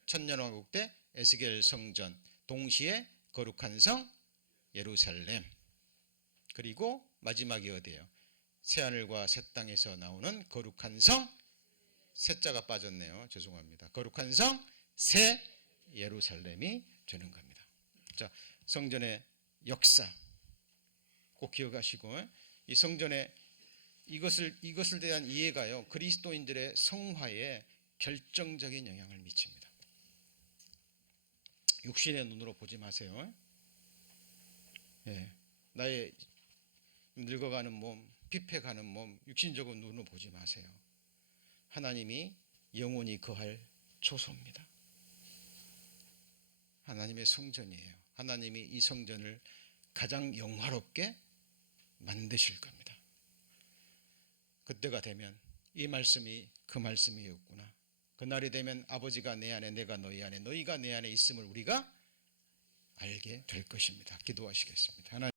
천년왕국 때 에스겔 성전 동시에 거룩한 성 예루살렘 그리고 마지막이 어디예요? 새하늘과 새 땅에서 나오는 거룩한 성 새자가 빠졌네요. 죄송합니다. 거룩한 성 새 예루살렘이 되는 겁니다. 자 성전의 역사 꼭 기억하시고 이 성전의 이것을 대한 이해가요 그리스도인들의 성화에 결정적인 영향을 미칩니다. 육신의 눈으로 보지 마세요. 예, 나의 늙어가는 몸, 피폐가는 몸, 육신적인 눈으로 보지 마세요. 하나님이 영원히 거할 초소입니다. 하나님의 성전이에요. 하나님이 이 성전을 가장 영화롭게 만드실 겁니다. 그때가 되면 이 말씀이 그 말씀이었구나. 그날이 되면 아버지가 내 안에 내가 너희 안에 너희가 내 안에 있음을 우리가 알게 될 것입니다. 기도하시겠습니다. 하나님